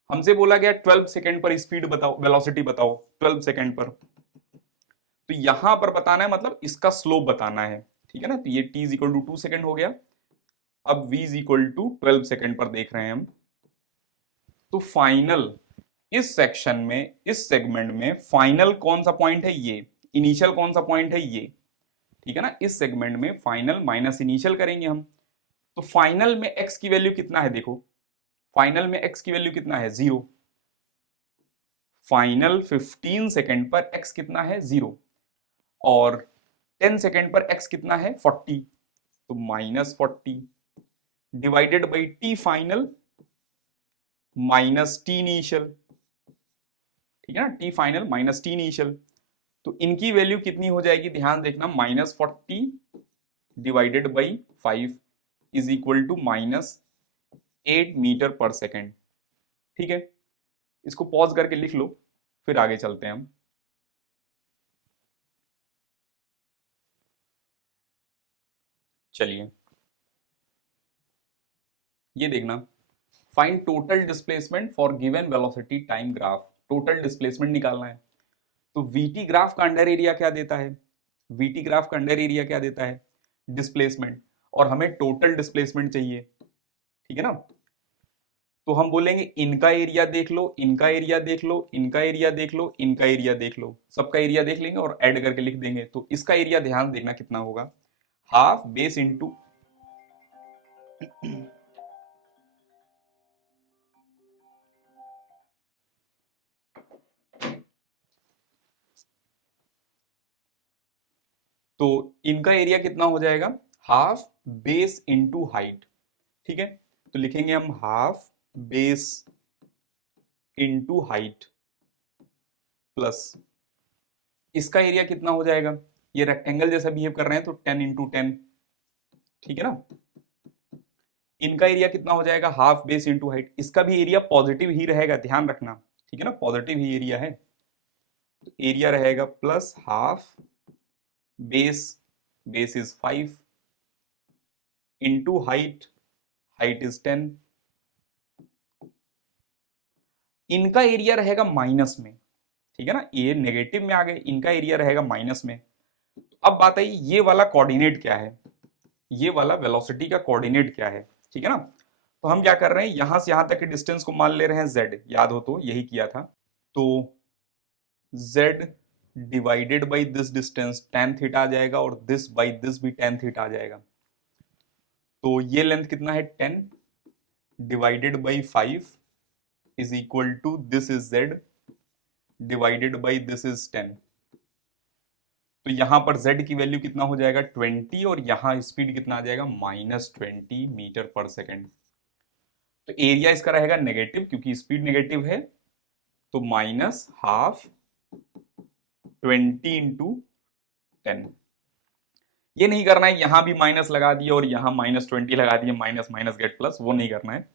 हमसे बोला गया 12 सेकेंड पर स्पीड बताओ, वेलोसिटी बताओ 12 सेकेंड पर, तो यहां पर बताना है, मतलब इसका स्लोप बताना है, ठीक है ना। तो ये t is equal to 2 second हो गया। अब v is equal to 12 second पर देख रहे हैं हम, तो फाइनल इस सेक्शन में, इस सेगमेंट में फाइनल कौन सा पॉइंट है, ये इनिशियल कौन सा पॉइंट है, ये, ठीक है ना। इस सेगमेंट में फाइनल माइनस इनिशियल करेंगे हम। तो फाइनल में x की वैल्यू कितना है, देखो फाइनल में x की वैल्यू कितना है, 0। फाइनल 15 सेकेंड पर x कितना है, 0। और 10 सेकेंड पर x कितना है, 40, तो minus 40 divided by t final minus t initial, ठीक है ना, t final minus t initial. तो इनकी वैल्यू कितनी हो जाएगी, ध्यान देखना, -40 divided by 5 is equal to -8 metre per second, ठीक है। इसको पॉज करके लिख लो, फिर आगे चलते हैं हम। चलिए ये देखना, find total displacement for given velocity time graph, total displacement निकालना है। तो वीटी ग्राफ का अंडर एरिया क्या देता है, वीटी ग्राफ का अंडर एरिया क्या देता है, डिस्प्लेसमेंट, और हमें टोटल डिस्प्लेसमेंट चाहिए, ठीक है ना। तो हम बोलेंगे इनका एरिया देख लो, इनका एरिया देख लो, इनका एरिया देख लो, इनका एरिया देख लो, सबका एरिया देख लेंगे और ऐड करके लिख देंगे। तो इसका एरिया ध्यान देखना कितना होगा, हाफ बेस इंटू तो इनका एरिया कितना हो जाएगा, हाफ बेस इंटू हाइट। ठीक है, तो लिखेंगे हम half base into height plus इसका एरिया कितना हो जाएगा, ये रेक्टेंगल जैसा बिहेव कर रहे हैं तो 10 इंटू 10। ठीक है ना, इनका एरिया कितना हो जाएगा, हाफ बेस इंटू हाइट। इसका भी एरिया पॉजिटिव ही रहेगा, ध्यान रखना। ठीक है ना, पॉजिटिव ही एरिया है, तो एरिया रहेगा plus half base, base is 5 into height, height is 10। इनका एरिया रहेगा माइनस में। ठीक है ना, ये नेगेटिव में आ गए, इनका एरिया रहेगा माइनस में। अब बात आई ये वाला कोऑर्डिनेट क्या है, ये वाला वेलोसिटी का कोऑर्डिनेट क्या है। ठीक है ना, तो हम क्या कर रहे हैं, यहां से यहां तक के डिस्टेंस को मान ले रहे हैं z, याद हो तो यही किया था। तो z divided by this distance tan theta आ जाएगा और दिस बाई दिस भी tan थीटा आ जाएगा। तो ये लेंथ कितना है 10 divided by 5 is equal to this is z divided by this is 10। तो यहां पर z की वैल्यू कितना हो जाएगा 20 और यहां स्पीड कितना आ जाएगा -20 मीटर पर सेकेंड। तो एरिया इसका रहेगा नेगेटिव क्योंकि स्पीड नेगेटिव है, तो माइनस हाफ 20 इंटू 10। ये नहीं करना है यहां भी माइनस लगा दिया और यहां -20 लगा दिया, माइनस माइनस गेट प्लस, वो नहीं करना है,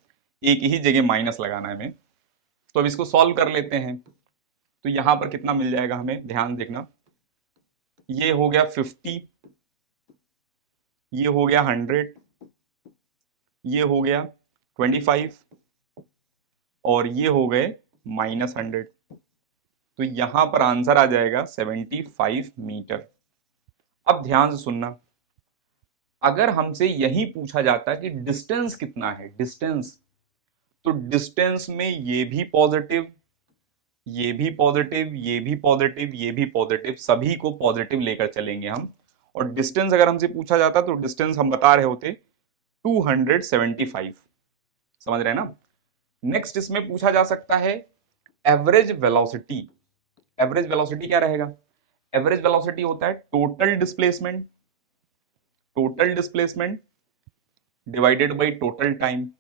एक ही जगह माइनस लगाना है हमें। तो अब इसको सॉल्व कर लेते हैं। तो यहां पर कितना मिल जाएगा हमें, ध्यान देखना, ये हो गया 50, ये हो गया 100, ये हो गया 25 और ये हो गए -100। तो यहां पर आंसर आ जाएगा 75 मीटर। अब ध्यान से सुनना, अगर हमसे यही पूछा जाता कि डिस्टेंस कितना है, डिस्टेंस, तो डिस्टेंस में ये भी पॉजिटिव, ये भी पॉजिटिव, ये भी पॉजिटिव, ये भी पॉजिटिव, सभी को पॉजिटिव लेकर चलेंगे हम। और डिस्टेंस अगर हमसे पूछा जाता तो डिस्टेंस हम बता रहे होते 275। समझ रहे हैं ना। नेक्स्ट इसमें पूछा जा सकता है एवरेज वेलोसिटी। एवरेज वेलोसिटी क्या रहेगा, एवरेज वेलोसिटी होता है total displacement, total displacement divided by total time.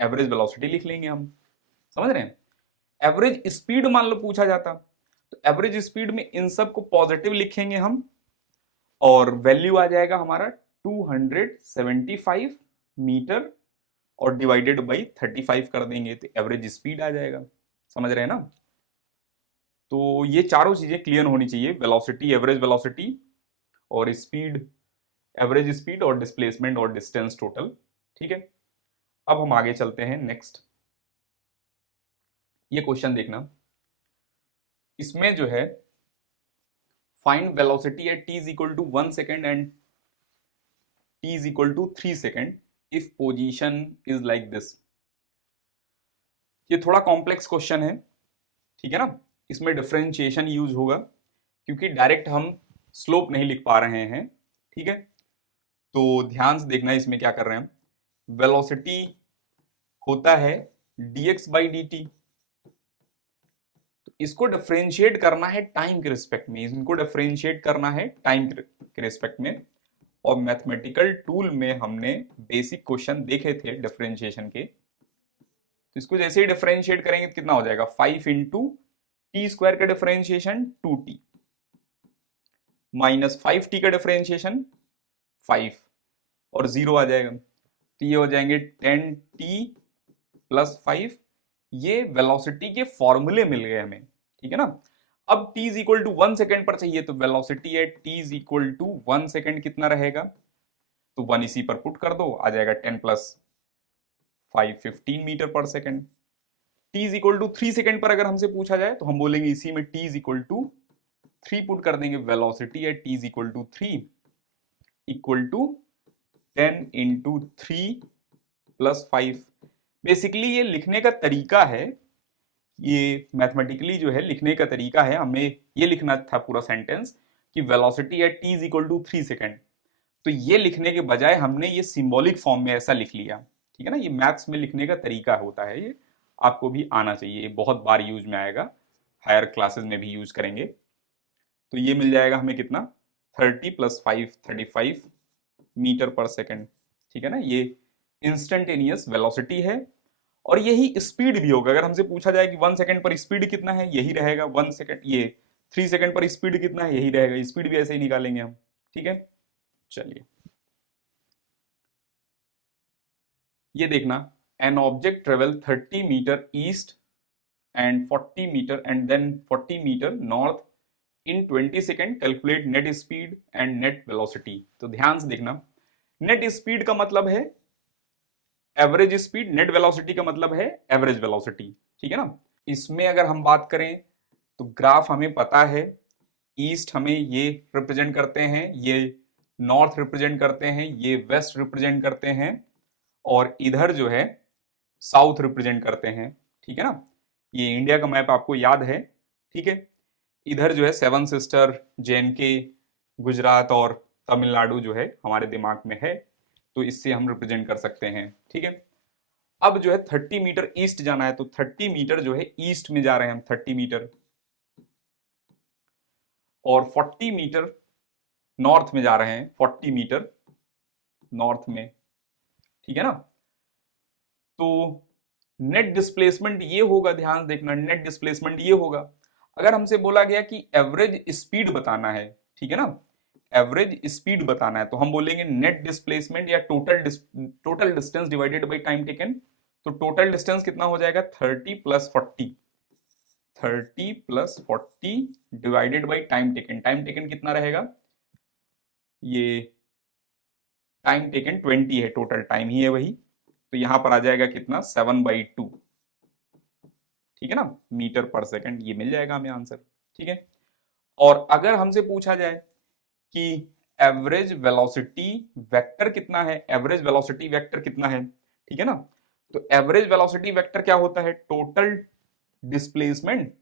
Average velocity लिख लेंगे हम, समझ रहे हैं। एवरेज स्पीड मान लो पूछा जाता, तो एवरेज स्पीड में इन सब को पॉजिटिव लिखेंगे हम और वैल्यू आ जाएगा हमारा 275 मीटर और डिवाइडेड बाई 35 कर देंगे तो एवरेज स्पीड आ जाएगा। समझ रहे हैं ना। तो ये चारों चीजें क्लियर होनी चाहिए, वेलोसिटी, एवरेज वेलोसिटी और स्पीड, एवरेज स्पीड और डिस्प्लेसमेंट और डिस्टेंस टोटल। ठीक है, अब हम आगे चलते हैं नेक्स्ट। ये क्वेश्चन देखना, इसमें जो है find velocity at t is equal to 1 second and t is equal to 3 second if position is like this. ये थोड़ा कॉम्प्लेक्स क्वेश्चन है, ठीक है ना, इसमें डिफरेंशिएशन यूज होगा क्योंकि डायरेक्ट हम स्लोप नहीं लिख पा रहे हैं। ठीक है, तो ध्यान से देखना इसमें क्या कर रहे हैं। वेलोसिटी होता है dx बाई डी टी, तो इसको डिफरेंशिएट करना है टाइम के रिस्पेक्ट में, इनको डिफरेंशिएट करना है टाइम के रिस्पेक्ट में। और मैथमेटिकल टूल में हमने बेसिक क्वेश्चन देखे थे डिफरेंशिएशन के, तो इसको जैसे ही डिफरेंशिएट करेंगे तो कितना हो जाएगा 5 इंटू टी स्क्वायर का डिफरेंशिएशन 2t माइनस 5t का डिफरेंशिएशन 5 और 0 आ जाएगा, तो ये हो जाएंगे 10t प्लस 5। ये वेलोसिटी के फॉर्मूले मिल गए हमें, ठीक है ना। अब t is equal to 1 second पर चाहिए, तो velocity at t is equal to 1 second कितना रहेगा, तो 1 इसी पर पुट कर दो, आ जाएगा 10 plus 5 15 metre per second. t is equal to 3 second पर अगर हमसे पूछा जाए तो हम बोलेंगे इसी में t is equal to 3 put कर देंगे, velocity at t is equal to 3 equal to 10 into 3 plus 5। Basically ये लिखने का तरीका है, ये मैथमेटिकली जो है लिखने का तरीका है, हमें ये लिखना था पूरा सेंटेंस कि velocity at t is equal to 3 second. तो ये लिखने के बजाय हमने ये सिंबॉलिक फॉर्म में ऐसा लिख लिया, ठीक है ना। ये मैथ्स में लिखने का तरीका होता है, ये आपको भी आना चाहिए, ये बहुत बार यूज में आएगा, हायर क्लासेस में भी यूज करेंगे। तो ये मिल जाएगा हमें कितना, 30 + 5 35 मीटर पर सेकेंड, ठीक है ना। ये इंस्टेंटेनियस वेलोसिटी है और यही स्पीड भी होगा। अगर हमसे पूछा जाए कि 1 सेकेंड पर स्पीड कितना है, यही रहेगा 1 सेकेंड। ये 3 सेकेंड पर स्पीड कितना है, यही रहेगा, स्पीड भी ऐसे ही निकालेंगे हम, ठीक है। चलिए ये देखना, an object travel 30 metre east and 40 metre and then 40 metre north in 20 second, calculate net speed and net velocity. तो ध्यान से देखना, नेट स्पीड का मतलब है एवरेज स्पीड, नेट वेलोसिटी का मतलब है एवरेज वेलोसिटी, ठीक है ना। इसमें अगर हम बात करें तो ग्राफ हमें पता है, ईस्ट हमें ये रिप्रेजेंट करते हैं, ये नॉर्थ रिप्रेजेंट करते हैं, ये वेस्ट रिप्रेजेंट करते हैं और इधर जो है साउथ रिप्रेजेंट करते हैं, ठीक है ना। ये इंडिया का मैप आपको याद है, ठीक है। इधर जो है सेवन सिस्टर, JNK, गुजरात और तमिलनाडु जो है हमारे दिमाग में है, तो इससे हम रिप्रेजेंट कर सकते हैं, ठीक है। अब जो है 30 मीटर ईस्ट जाना है, तो 30 मीटर जो है ईस्ट में जा रहे हैं हम, 30 मीटर, और 40 मीटर नॉर्थ में जा रहे हैं, 40 मीटर नॉर्थ में, ठीक है ना। तो नेट डिस्प्लेसमेंट ये होगा, ध्यान देखना, नेट डिस्प्लेसमेंट ये होगा। अगर हमसे बोला गया कि एवरेज स्पीड बताना है, ठीक है ना, एवरेज स्पीड बताना है, तो हम बोलेंगे नेट डिस्प्लेसमेंट या total distance divided by time taken. तो टोटल डिस्टेंस कितना हो जाएगा, 30 + 40, 30 + 40 divided by time taken. Time taken कितना रहेगा, ये टाइम टेकन 20 है, टोटल टाइम ही है वही, तो यहां पर आ जाएगा कितना, 7/2, ठीक है ना, मीटर पर सेकंड। ये मिल जाएगा हमें आंसर, ठीक है। और अगर हमसे पूछा जाए कि एवरेज वेलोसिटी वेक्टर कितना है, एवरेज वेलोसिटी वेक्टर कितना है, ठीक है ना, तो एवरेज वेलोसिटी वेक्टर क्या होता है, total displacement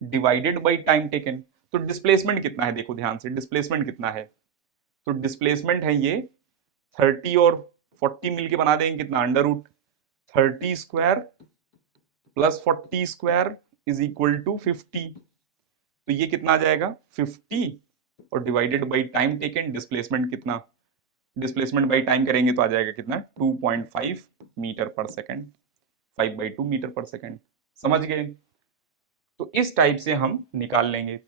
divided by time taken. तो डिस्प्लेसमेंट कितना है, देखो ध्यान से, डिस्प्लेसमेंट कितना है, तो डिस्प्लेसमेंट है ये 30 और 40 मिलके बना देंगे कितना, √30² + 40² इज इक्वल टू 50। तो ये कितना आ जाएगा, 50 और divided by time taken, displacement कितना, डिस्प्लेसमेंट बाई टाइम करेंगे तो आ जाएगा कितना, 2.5 मीटर पर सेकंड, 5/2 मीटर पर सेकंड, समझ गए। तो इस टाइप से हम निकाल लेंगे।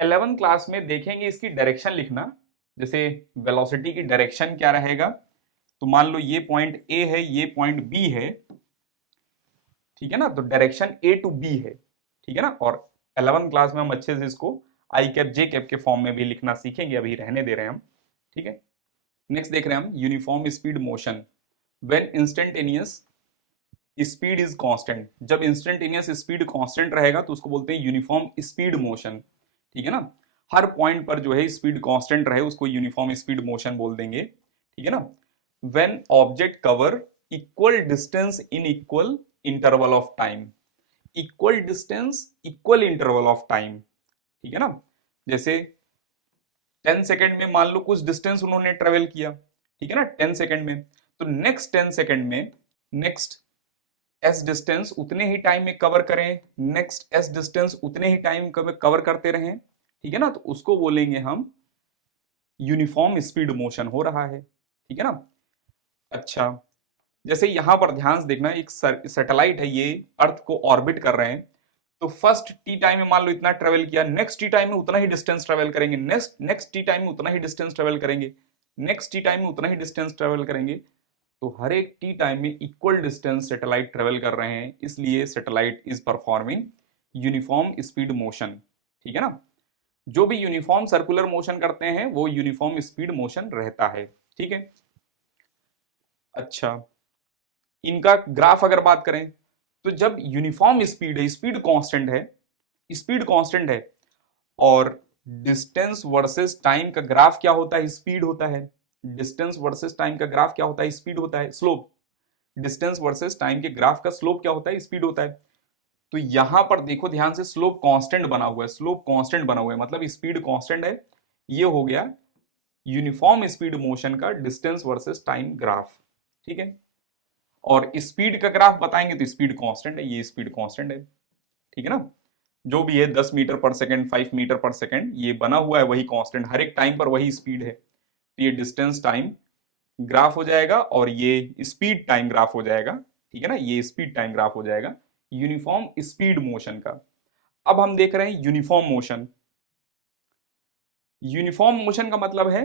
11th क्लास में देखेंगे इसकी डायरेक्शन लिखना, जैसे वेलोसिटी की डायरेक्शन क्या रहेगा। तो मान लो ये पॉइंट ए है, ये पॉइंट बी है, ठीक है ना, तो डायरेक्शन A to B है, ठीक है ना। और 11th क्लास में हम अच्छे से इसको आई कैप जे कैप के फॉर्म में भी लिखना सीखेंगे, अभी रहने दे रहे हैं हम, ठीक है। नेक्स्ट देख रहे हैं हम, uniform speed motion when instantaneous speed is constant. जब इंस्टेंटेनियस स्पीड कांस्टेंट रहेगा तो उसको बोलते हैं यूनिफॉर्म स्पीड मोशन, ठीक है ना। हर पॉइंट पर जो है स्पीड कांस्टेंट रहे उसको यूनिफॉर्म स्पीड मोशन बोल देंगे, ठीक है ना। When object cover equal distance in equal interval of time, equal distance equal interval of time, ठीक है ना। जैसे 10 सेकेंड में मान लो कुछ डिस्टेंस उन्होंने ट्रेवल किया, ठीक है ना, 10 सेकेंड में, तो नेक्स्ट 10 सेकेंड में नेक्स्ट एस डिस्टेंस उतने ही टाइम में कवर करें, नेक्स्ट एस डिस्टेंस उतने ही टाइम कवर करते रहें, ठीक है ना। तो उसको बोलेंगे हम यूनिफॉर्म स्पीड मोशन हो रहा है, ठीक है ना। अच्छा, जैसे यहां पर ध्यान से देखना, एक सैटेलाइट है, ये अर्थ को ऑर्बिट कर रहे हैं, तो फर्स्ट टी टाइम में मान लो इतना ट्रेवल किया, नेक्स्ट टी टाइम में उतना ही डिस्टेंस ट्रेवल करेंगे, नेक्स्ट नेक्स्ट टी टाइम में उतना ही डिस्टेंस ट्रेवल करेंगे, नेक्स्ट टी टाइम में उतना ही डिस्टेंस ट्रेवल करेंगे। तो हर एक टी टाइम में इक्वल डिस्टेंस सैटेलाइट ट्रेवल कर रहे हैं, इसलिए satellite is performing uniform speed motion, ठीक है ना। जो भी यूनिफॉर्म सर्कुलर मोशन करते हैं वो यूनिफॉर्म स्पीड मोशन रहता है, ठीक है। अच्छा, इनका ग्राफ अगर बात करें तो जब यूनिफॉर्म स्पीड है, स्पीड कांस्टेंट है, स्पीड कांस्टेंट है, और डिस्टेंस वर्सेस टाइम का ग्राफ क्या होता है, स्पीड होता है। डिस्टेंस वर्सेस टाइम का ग्राफ क्या होता है, स्पीड होता है, स्लोप। डिस्टेंस वर्सेस टाइम के ग्राफ का स्लोप क्या होता है, स्पीड होता है। तो यहां पर देखो ध्यान से, स्लोप कांस्टेंट बना हुआ है, स्लोप कांस्टेंट बना हुआ है मतलब स्पीड कांस्टेंट है। ये हो गया यूनिफॉर्म स्पीड मोशन का डिस्टेंस वर्सेस टाइम ग्राफ, ठीक है। और स्पीड का ग्राफ बताएंगे तो स्पीड कांस्टेंट है, ये स्पीड कांस्टेंट है, ठीक है ना। जो भी है 10 मीटर पर सेकंड, 5 मीटर पर सेकंड, ये बना हुआ है वही कांस्टेंट, हर एक टाइम पर वही स्पीड है। तो ये डिस्टेंस टाइम ग्राफ हो जाएगा और ये स्पीड टाइम ग्राफ हो जाएगा, ठीक है ना, ये स्पीड टाइम ग्राफ हो जाएगा यूनिफॉर्म स्पीड मोशन का। अब हम देख रहे हैं यूनिफॉर्म मोशन। यूनिफॉर्म मोशन का मतलब है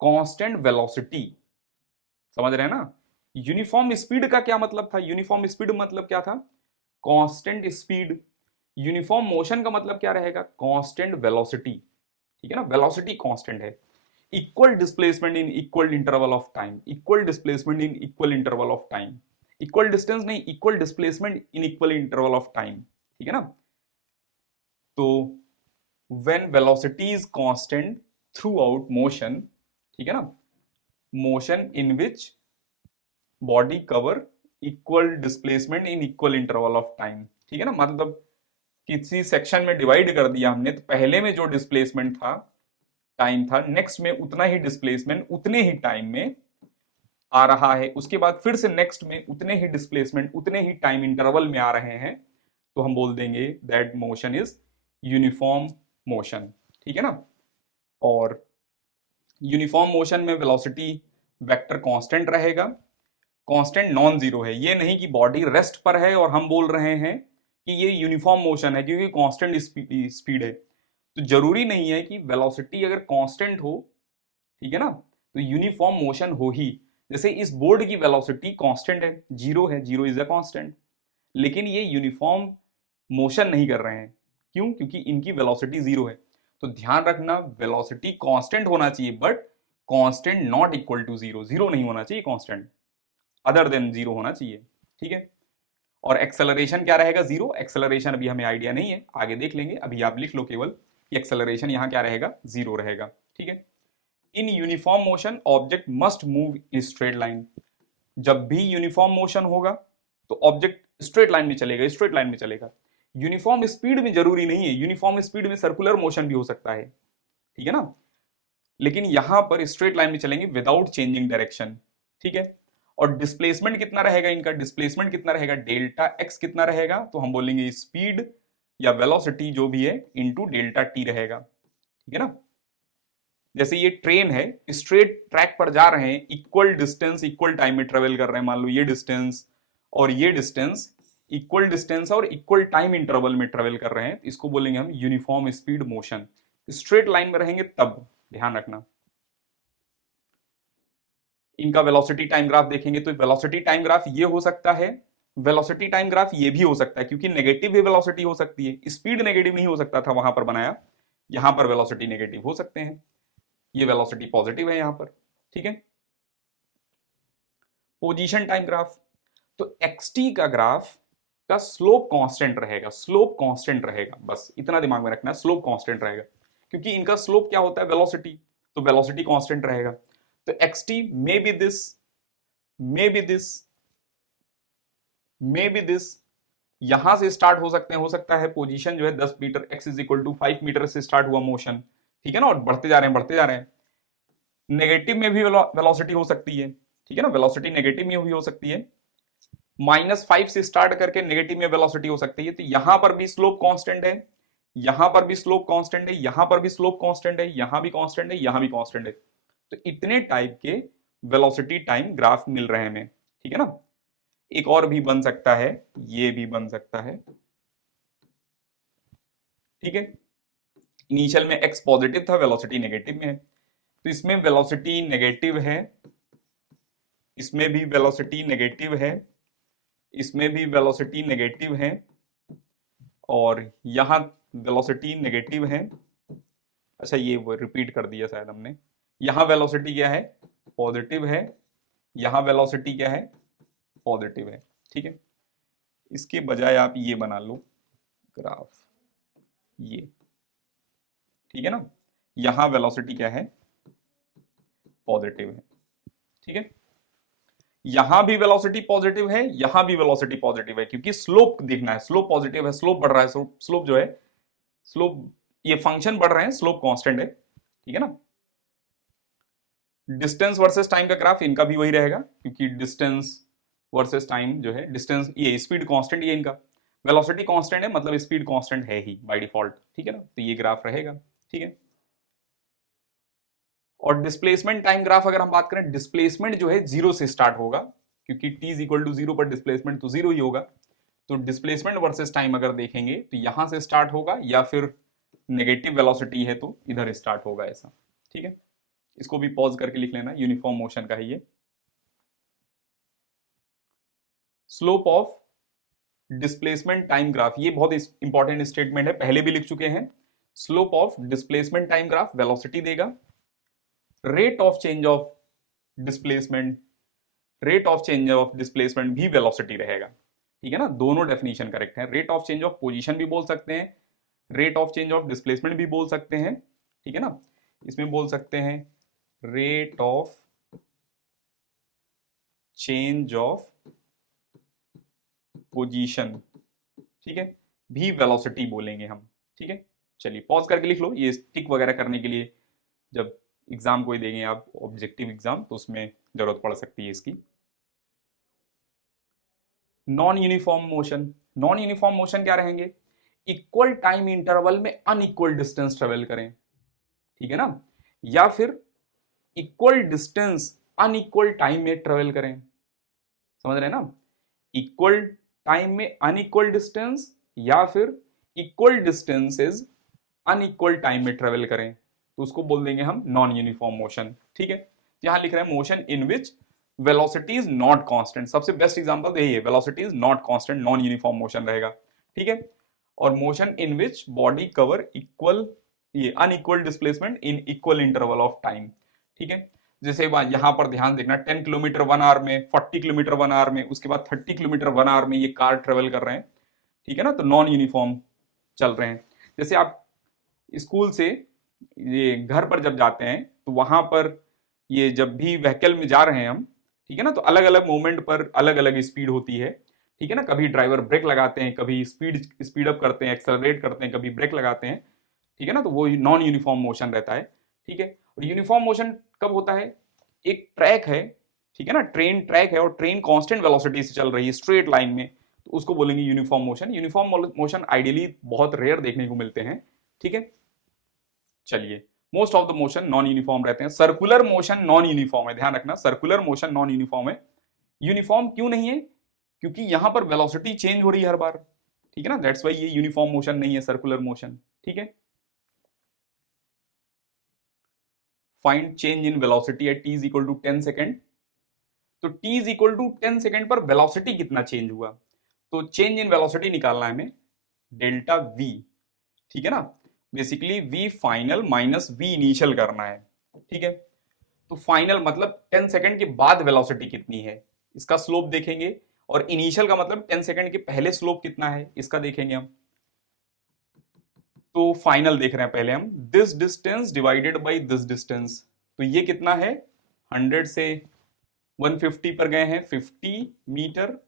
कांस्टेंट वेलोसिटी, समझ रहे हैं ना। यूनिफॉर्म स्पीड का क्या मतलब था, यूनिफॉर्म स्पीड मतलब क्या था, कांस्टेंट स्पीड। यूनिफॉर्म मोशन का मतलब क्या रहेगा, कांस्टेंट वेलोसिटी, ठीक है ना, वेलोसिटी कांस्टेंट है। Equal displacement in equal interval of time, equal displacement in equal interval of time, equal distance नहीं, equal displacement in equal interval of time, ठीक है ना। तो when velocity is constant throughout motion, ठीक है ना, motion in which body cover equal displacement in equal interval of time, ठीक है ना। मतलब किसी सेक्शन में डिवाइड कर दिया हमने, तो पहले में जो डिस्प्लेसमेंट था, टाइम था, नेक्स्ट में उतना ही डिस्प्लेसमेंट उतने ही टाइम में आ रहा है, उसके बाद फिर से नेक्स्ट में उतने ही डिस्प्लेसमेंट उतने ही टाइम इंटरवल में आ रहे हैं, तो हम बोल देंगे that motion is uniform motion, ठीक है ना। और यूनिफॉर्म मोशन में वेलोसिटी वेक्टर कांस्टेंट रहेगा, कांस्टेंट नॉन जीरो है, ये नहीं कि बॉडी रेस्ट पर है और हम बोल रहे हैं कि ये यूनिफॉर्म मोशन है, क्योंकि कांस्टेंट स्पीड है। तो जरूरी नहीं है कि वेलोसिटी अगर कांस्टेंट हो, ठीक है ना, तो यूनिफॉर्म मोशन हो ही। जैसे इस बोर्ड की वेलोसिटी कांस्टेंट है, जीरो है, जीरो इज अ कांस्टेंट, लेकिन ये यूनिफॉर्म मोशन नहीं कर रहे हैं, क्यों, क्योंकि इनकी वेलोसिटी जीरो है। तो ध्यान रखना, वेलोसिटी कांस्टेंट होना चाहिए, but constant not equal to zero, zero नहीं होना चाहिए कांस्टेंट, अदर देन जीरो होना चाहिए, ठीक है। और एक्सेलरेशन क्या रहेगा, जीरो। एक्सेलरेशन अभी हमें आइडिया नहीं है, आगे देख लेंगे, अभी आप लिख लो केवल कि एक्सेलरेशन यहां क्या रहेगा, जीरो रहेगा, ठीक है। In uniform motion object must move in straight line, जब भी यूनिफॉर्म मोशन होगा तो ऑब्जेक्ट स्ट्रेट लाइन में चलेगा, स्ट्रेट लाइन में चलेगा। यूनिफॉर्म स्पीड में जरूरी नहीं है, यूनिफॉर्म स्पीड में सर्कुलर मोशन भी हो सकता है, ठीक है ना, लेकिन यहां पर स्ट्रेट लाइन में चलेंगे विदाउट चेंजिंग डायरेक्शन, ठीक है। और डिस्प्लेसमेंट कितना रहेगा इनका, डिस्प्लेसमेंट कितना रहेगा, डेल्टा एक्स कितना रहेगा, तो हम बोलेंगे स्पीड या वेलोसिटी जो भी है इनटू डेल्टा टी रहेगा, ठीक है ना। जैसे ये ट्रेन है, स्ट्रेट ट्रैक पर जा रहे हैं, इक्वल डिस्टेंस इक्वल टाइम में ट्रेवल कर रहे हैं, मान लो ये डिस्टेंस और ये डिस्टेंस इक्वल डिस्टेंस और इक्वल टाइम इंटरवल में ट्रेवल कर रहे हैं, इसको बोलेंगे हम uniform speed motion. Straight line में रहेंगे तब, ध्यान रखना। इनका वेलोसिटी टाइम ग्राफ देखेंगे तो वेलोसिटी टाइम ग्राफ ये हो सकता है, वेलोसिटी टाइम ग्राफ ये भी हो सकता है, क्योंकि नेगेटिव भी वेलोसिटी हो सकती है, स्पीड नेगेटिव नहीं हो सकता था वहां पर बनाया, यहां पर वेलोसिटी नेगेटिव हो सकते हैं, ये वेलोसिटी पॉजिटिव है यहां पर, ठीक है। पोजीशन टाइम ग्राफ, तो एक्सटी का ग्राफ का स्लोप कांस्टेंट रहेगा, स्लोप कांस्टेंट रहेगा, बस इतना दिमाग में रखना है, स्लोप कांस्टेंट रहेगा, क्योंकि इनका स्लोप क्या होता है, वेलोसिटी, तो वेलोसिटी कांस्टेंट रहेगा। तो x t maybe this, maybe this, maybe this, यहां से स्टार्ट हो सकते हैं, हो सकता है पोजीशन जो है 10 metre, x is equal to 5 metre से स्टार्ट हुआ मोशन, ठीक है ना, और बढ़ते जा रहे हैं, बढ़ते जा रहे हैं। नेगेटिव में भी वेलोसिटी हो सकती है, ठीक है ना, वेलोसिटी नेगेटिव में भी हो सकती है, -5 से स्टार्ट करके नेगेटिव में वेलोसिटी हो सकती है। तो यहां पर भी स्लोप कांस्टेंट है, यहां पर भी स्लोप कांस्टेंट है, यहां पर भी स्लोप कांस्टेंट है, यहां भी कांस्टेंट है, यहां भी कांस्टेंट है। तो इतने टाइप के वेलोसिटी टाइम ग्राफ मिल रहे हैं हमें, ठीक है ना। एक और भी बन सकता है, ये भी बन सकता है, ठीक है। इनिशियल में एक्स पॉजिटिव था, वेलोसिटी नेगेटिव में है, तो इसमें वेलोसिटी नेगेटिव है, इसमें भी वेलोसिटी नेगेटिव है, इसमें भी वेलोसिटी नेगेटिव है, और यहां वेलोसिटी नेगेटिव है। अच्छा ये वो रिपीट कर दिया शायद हमने, यहां वेलोसिटी क्या है, पॉजिटिव है, यहां वेलोसिटी क्या है, पॉजिटिव है, ठीक है। इसके बजाय आप ये बना लो ग्राफ, ये, ठीक है ना, यहां वेलोसिटी क्या है, पॉजिटिव है, ठीक है। यहां भी वेलोसिटी पॉजिटिव है, यहां भी वेलोसिटी पॉजिटिव है, क्योंकि स्लोप देखना है, स्लोप पॉजिटिव है, स्लोप बढ़ रहा है, स्लोप जो है, स्लोप, ये फंक्शन बढ़ रहे हैं, स्लोप कांस्टेंट है, ठीक है ना। डिस्टेंस वर्सेस टाइम का ग्राफ इनका भी वही रहेगा, क्योंकि डिस्टेंस वर्सेस टाइम जो है, डिस्टेंस, ये स्पीड कांस्टेंट, ये इनका वेलोसिटी कांस्टेंट है, मतलब स्पीड कांस्टेंट है ही बाय डिफॉल्ट, ठीक है ना, तो ये ग्राफ रहेगा, ठीक है। और डिस्प्लेसमेंट टाइम ग्राफ अगर हम बात करें, डिस्प्लेसमेंट जो है जीरो से स्टार्ट होगा, क्योंकि t is equal to zero पर डिस्प्लेसमेंट तो जीरो ही होगा, तो डिस्प्लेसमेंट वर्सेस टाइम अगर देखेंगे तो यहां से स्टार्ट होगा, या फिर नेगेटिव वेलोसिटी है तो इधर स्टार्ट होगा, ऐसा, ठीक है। इसको भी पॉज करके लिख लेना, यूनिफॉर्म मोशन का है ये। Slope of displacement time graph, ये बहुत इंपॉर्टेंट स्टेटमेंट है, पहले भी लिख चुके हैं। Slope of displacement time graph velocity देगा, rate of change of displacement, rate of change of displacement भी वेलोसिटी रहेगा, ठीक है ना, दोनों डेफिनेशन करेक्ट है। Rate of change of position भी बोल सकते हैं, rate of change of displacement भी बोल सकते हैं, ठीक है ना। इसमें बोल सकते हैं rate of change of position, ठीक है, भी वेलोसिटी बोलेंगे हम, ठीक है। चलिए पॉज करके लिख लो, ये टिक वगैरह करने के लिए जब एग्जाम कोई देंगे आप, ऑब्जेक्टिव एग्जाम, तो उसमें जरूरत पड़ सकती है इसकी। Non uniform motion, non uniform motion क्या रहेंगे, इक्वल टाइम इंटरवल में अनइक्वल डिस्टेंस ट्रेवल करें, ठीक है ना, या फिर इक्वल डिस्टेंस अनइक्वल टाइम में ट्रेवल करें, समझ रहे हैं ना, इक्वल टाइम में अनइक्वल डिस्टेंस, या फिर इक्वल डिस्टेंसेस अनइक्वल टाइम में ट्रेवल करें, तो उसको बोल देंगे हम नॉन यूनिफॉर्म मोशन, ठीक है। यहां लिख रहे हैं motion in which velocity is not constant, सबसे बेस्ट एग्जांपल तो यही है, velocity is not constant, non uniform motion रहेगा, ठीक है। और motion in which body cover equal, ये unequal displacement in equal interval of time, ठीक है। जैसे यहां पर ध्यान देखना, 10 किलोमीटर 1 आवर में, 40 किलोमीटर 1 आवर में, उसके बाद 30 किलोमीटर 1 आवर में ये कार ट्रेवल कर रहे हैं, ठीक है ना, तो नॉन यूनिफॉर्म चल रहे हैं। जैसे आप स्कूल से ये घर पर जब जाते हैं, तो वहां पर ये जब भी व्हीकल में जा रहे हैं हम, ठीक है ना, तो अलग अलग मोमेंट पर अलग अलग स्पीड होती है, ठीक है ना, कभी ड्राइवर ब्रेक लगाते हैं, कभी स्पीड अप करते हैं, एक्सेलरेट करते हैं, कभी ब्रेक लगाते हैं, ठीक है ना, तो वो नॉन यूनिफॉर्म मोशन रहता है, ठीक है। और यूनिफॉर्म मोशन कब होता है, एक ट्रैक है, ठीक है ना, ट्रेन ट्रैक है और ट्रेन कांस्टेंट वेलोसिटी से चल रही है स्ट्रेट लाइन में, तो उसको बोलेंगे uniform motion. Uniform motion ideally बहुत रेयर देखने को मिलते हैं, ठीक है। चलिए, most of the motion non uniform रहते हैं। सर्कुलर मोशन नॉन यूनिफॉर्म है, ध्यान रखना, सर्कुलर मोशन नॉन यूनिफॉर्म है। यूनिफॉर्म क्यों नहीं है, क्योंकि यहां पर वेलोसिटी चेंज हो रही है हर बार, ठीक है ना, दैट्स वाई ये यूनिफॉर्म मोशन नहीं है, सर्कुलर मोशन, ठीक है। Find change in velocity at t is equal to 10 second, तो t is equal to 10 second पर वेलोसिटी कितना चेंज हुआ, तो चेंज इन वेलोसिटी निकालना है हमें, डेल्टा v, ठीक है ना, basically v final minus v initial करना है, ठीक है। तो फाइनल मतलब 10 सेकंड के बाद वेलोसिटी कितनी है, इसका स्लोप देखेंगे, और इनिशियल का मतलब 10 सेकंड के पहले स्लोप कितना है, इसका देखेंगे हम। तो फाइनल देख रहे हैं पहले हम, this distance divided by this distance, तो ये कितना है, 100 से 150 पर गए हैं 50 मीटर,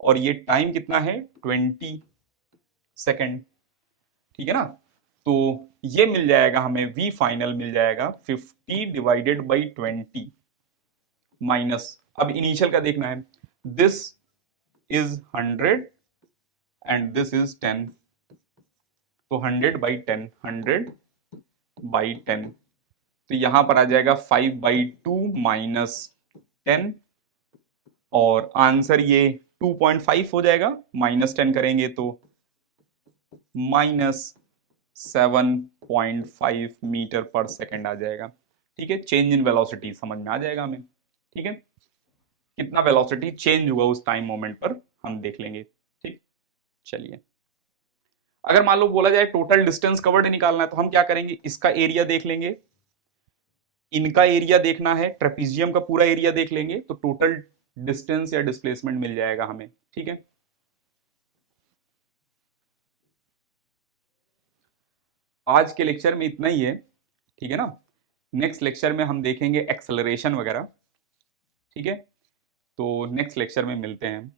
और ये टाइम कितना है 20 सेकंड, ठीक है ना। तो ये मिल जाएगा हमें, वी फाइनल मिल जाएगा 50 डिवाइडेड बाई 20 माइनस, अब इनिशियल का देखना है, this is 100 and this is 10, तो 100/10, 100/10, तो यहां पर आ जाएगा 5/2 माइनस 10, और आंसर ये 2.5 हो जाएगा, -10 करेंगे तो -7.5 मीटर पर सेकेंड आ जाएगा, ठीक है। चेंज इन वेलोसिटी समझ में आ जाएगा हमें, ठीक है, कितना वेलोसिटी चेंज हुआ उस टाइम मोमेंट पर हम देख लेंगे, ठीक। चलिए, अगर मान लो बोला जाए टोटल डिस्टेंस कवर्ड निकालना है, तो हम क्या करेंगे, इसका एरिया देख लेंगे, इनका एरिया देखना है, ट्रेपीजियम का पूरा एरिया देख लेंगे, तो टोटल डिस्टेंस या डिस्प्लेसमेंट मिल जाएगा हमें, ठीक है। आज के लेक्चर में इतना ही है, ठीक है ना। नेक्स्ट लेक्चर में हम देखेंगे एक्सेलरेशन वगैरह, ठीक है। तो नेक्स्ट लेक्चर में मिलते हैं।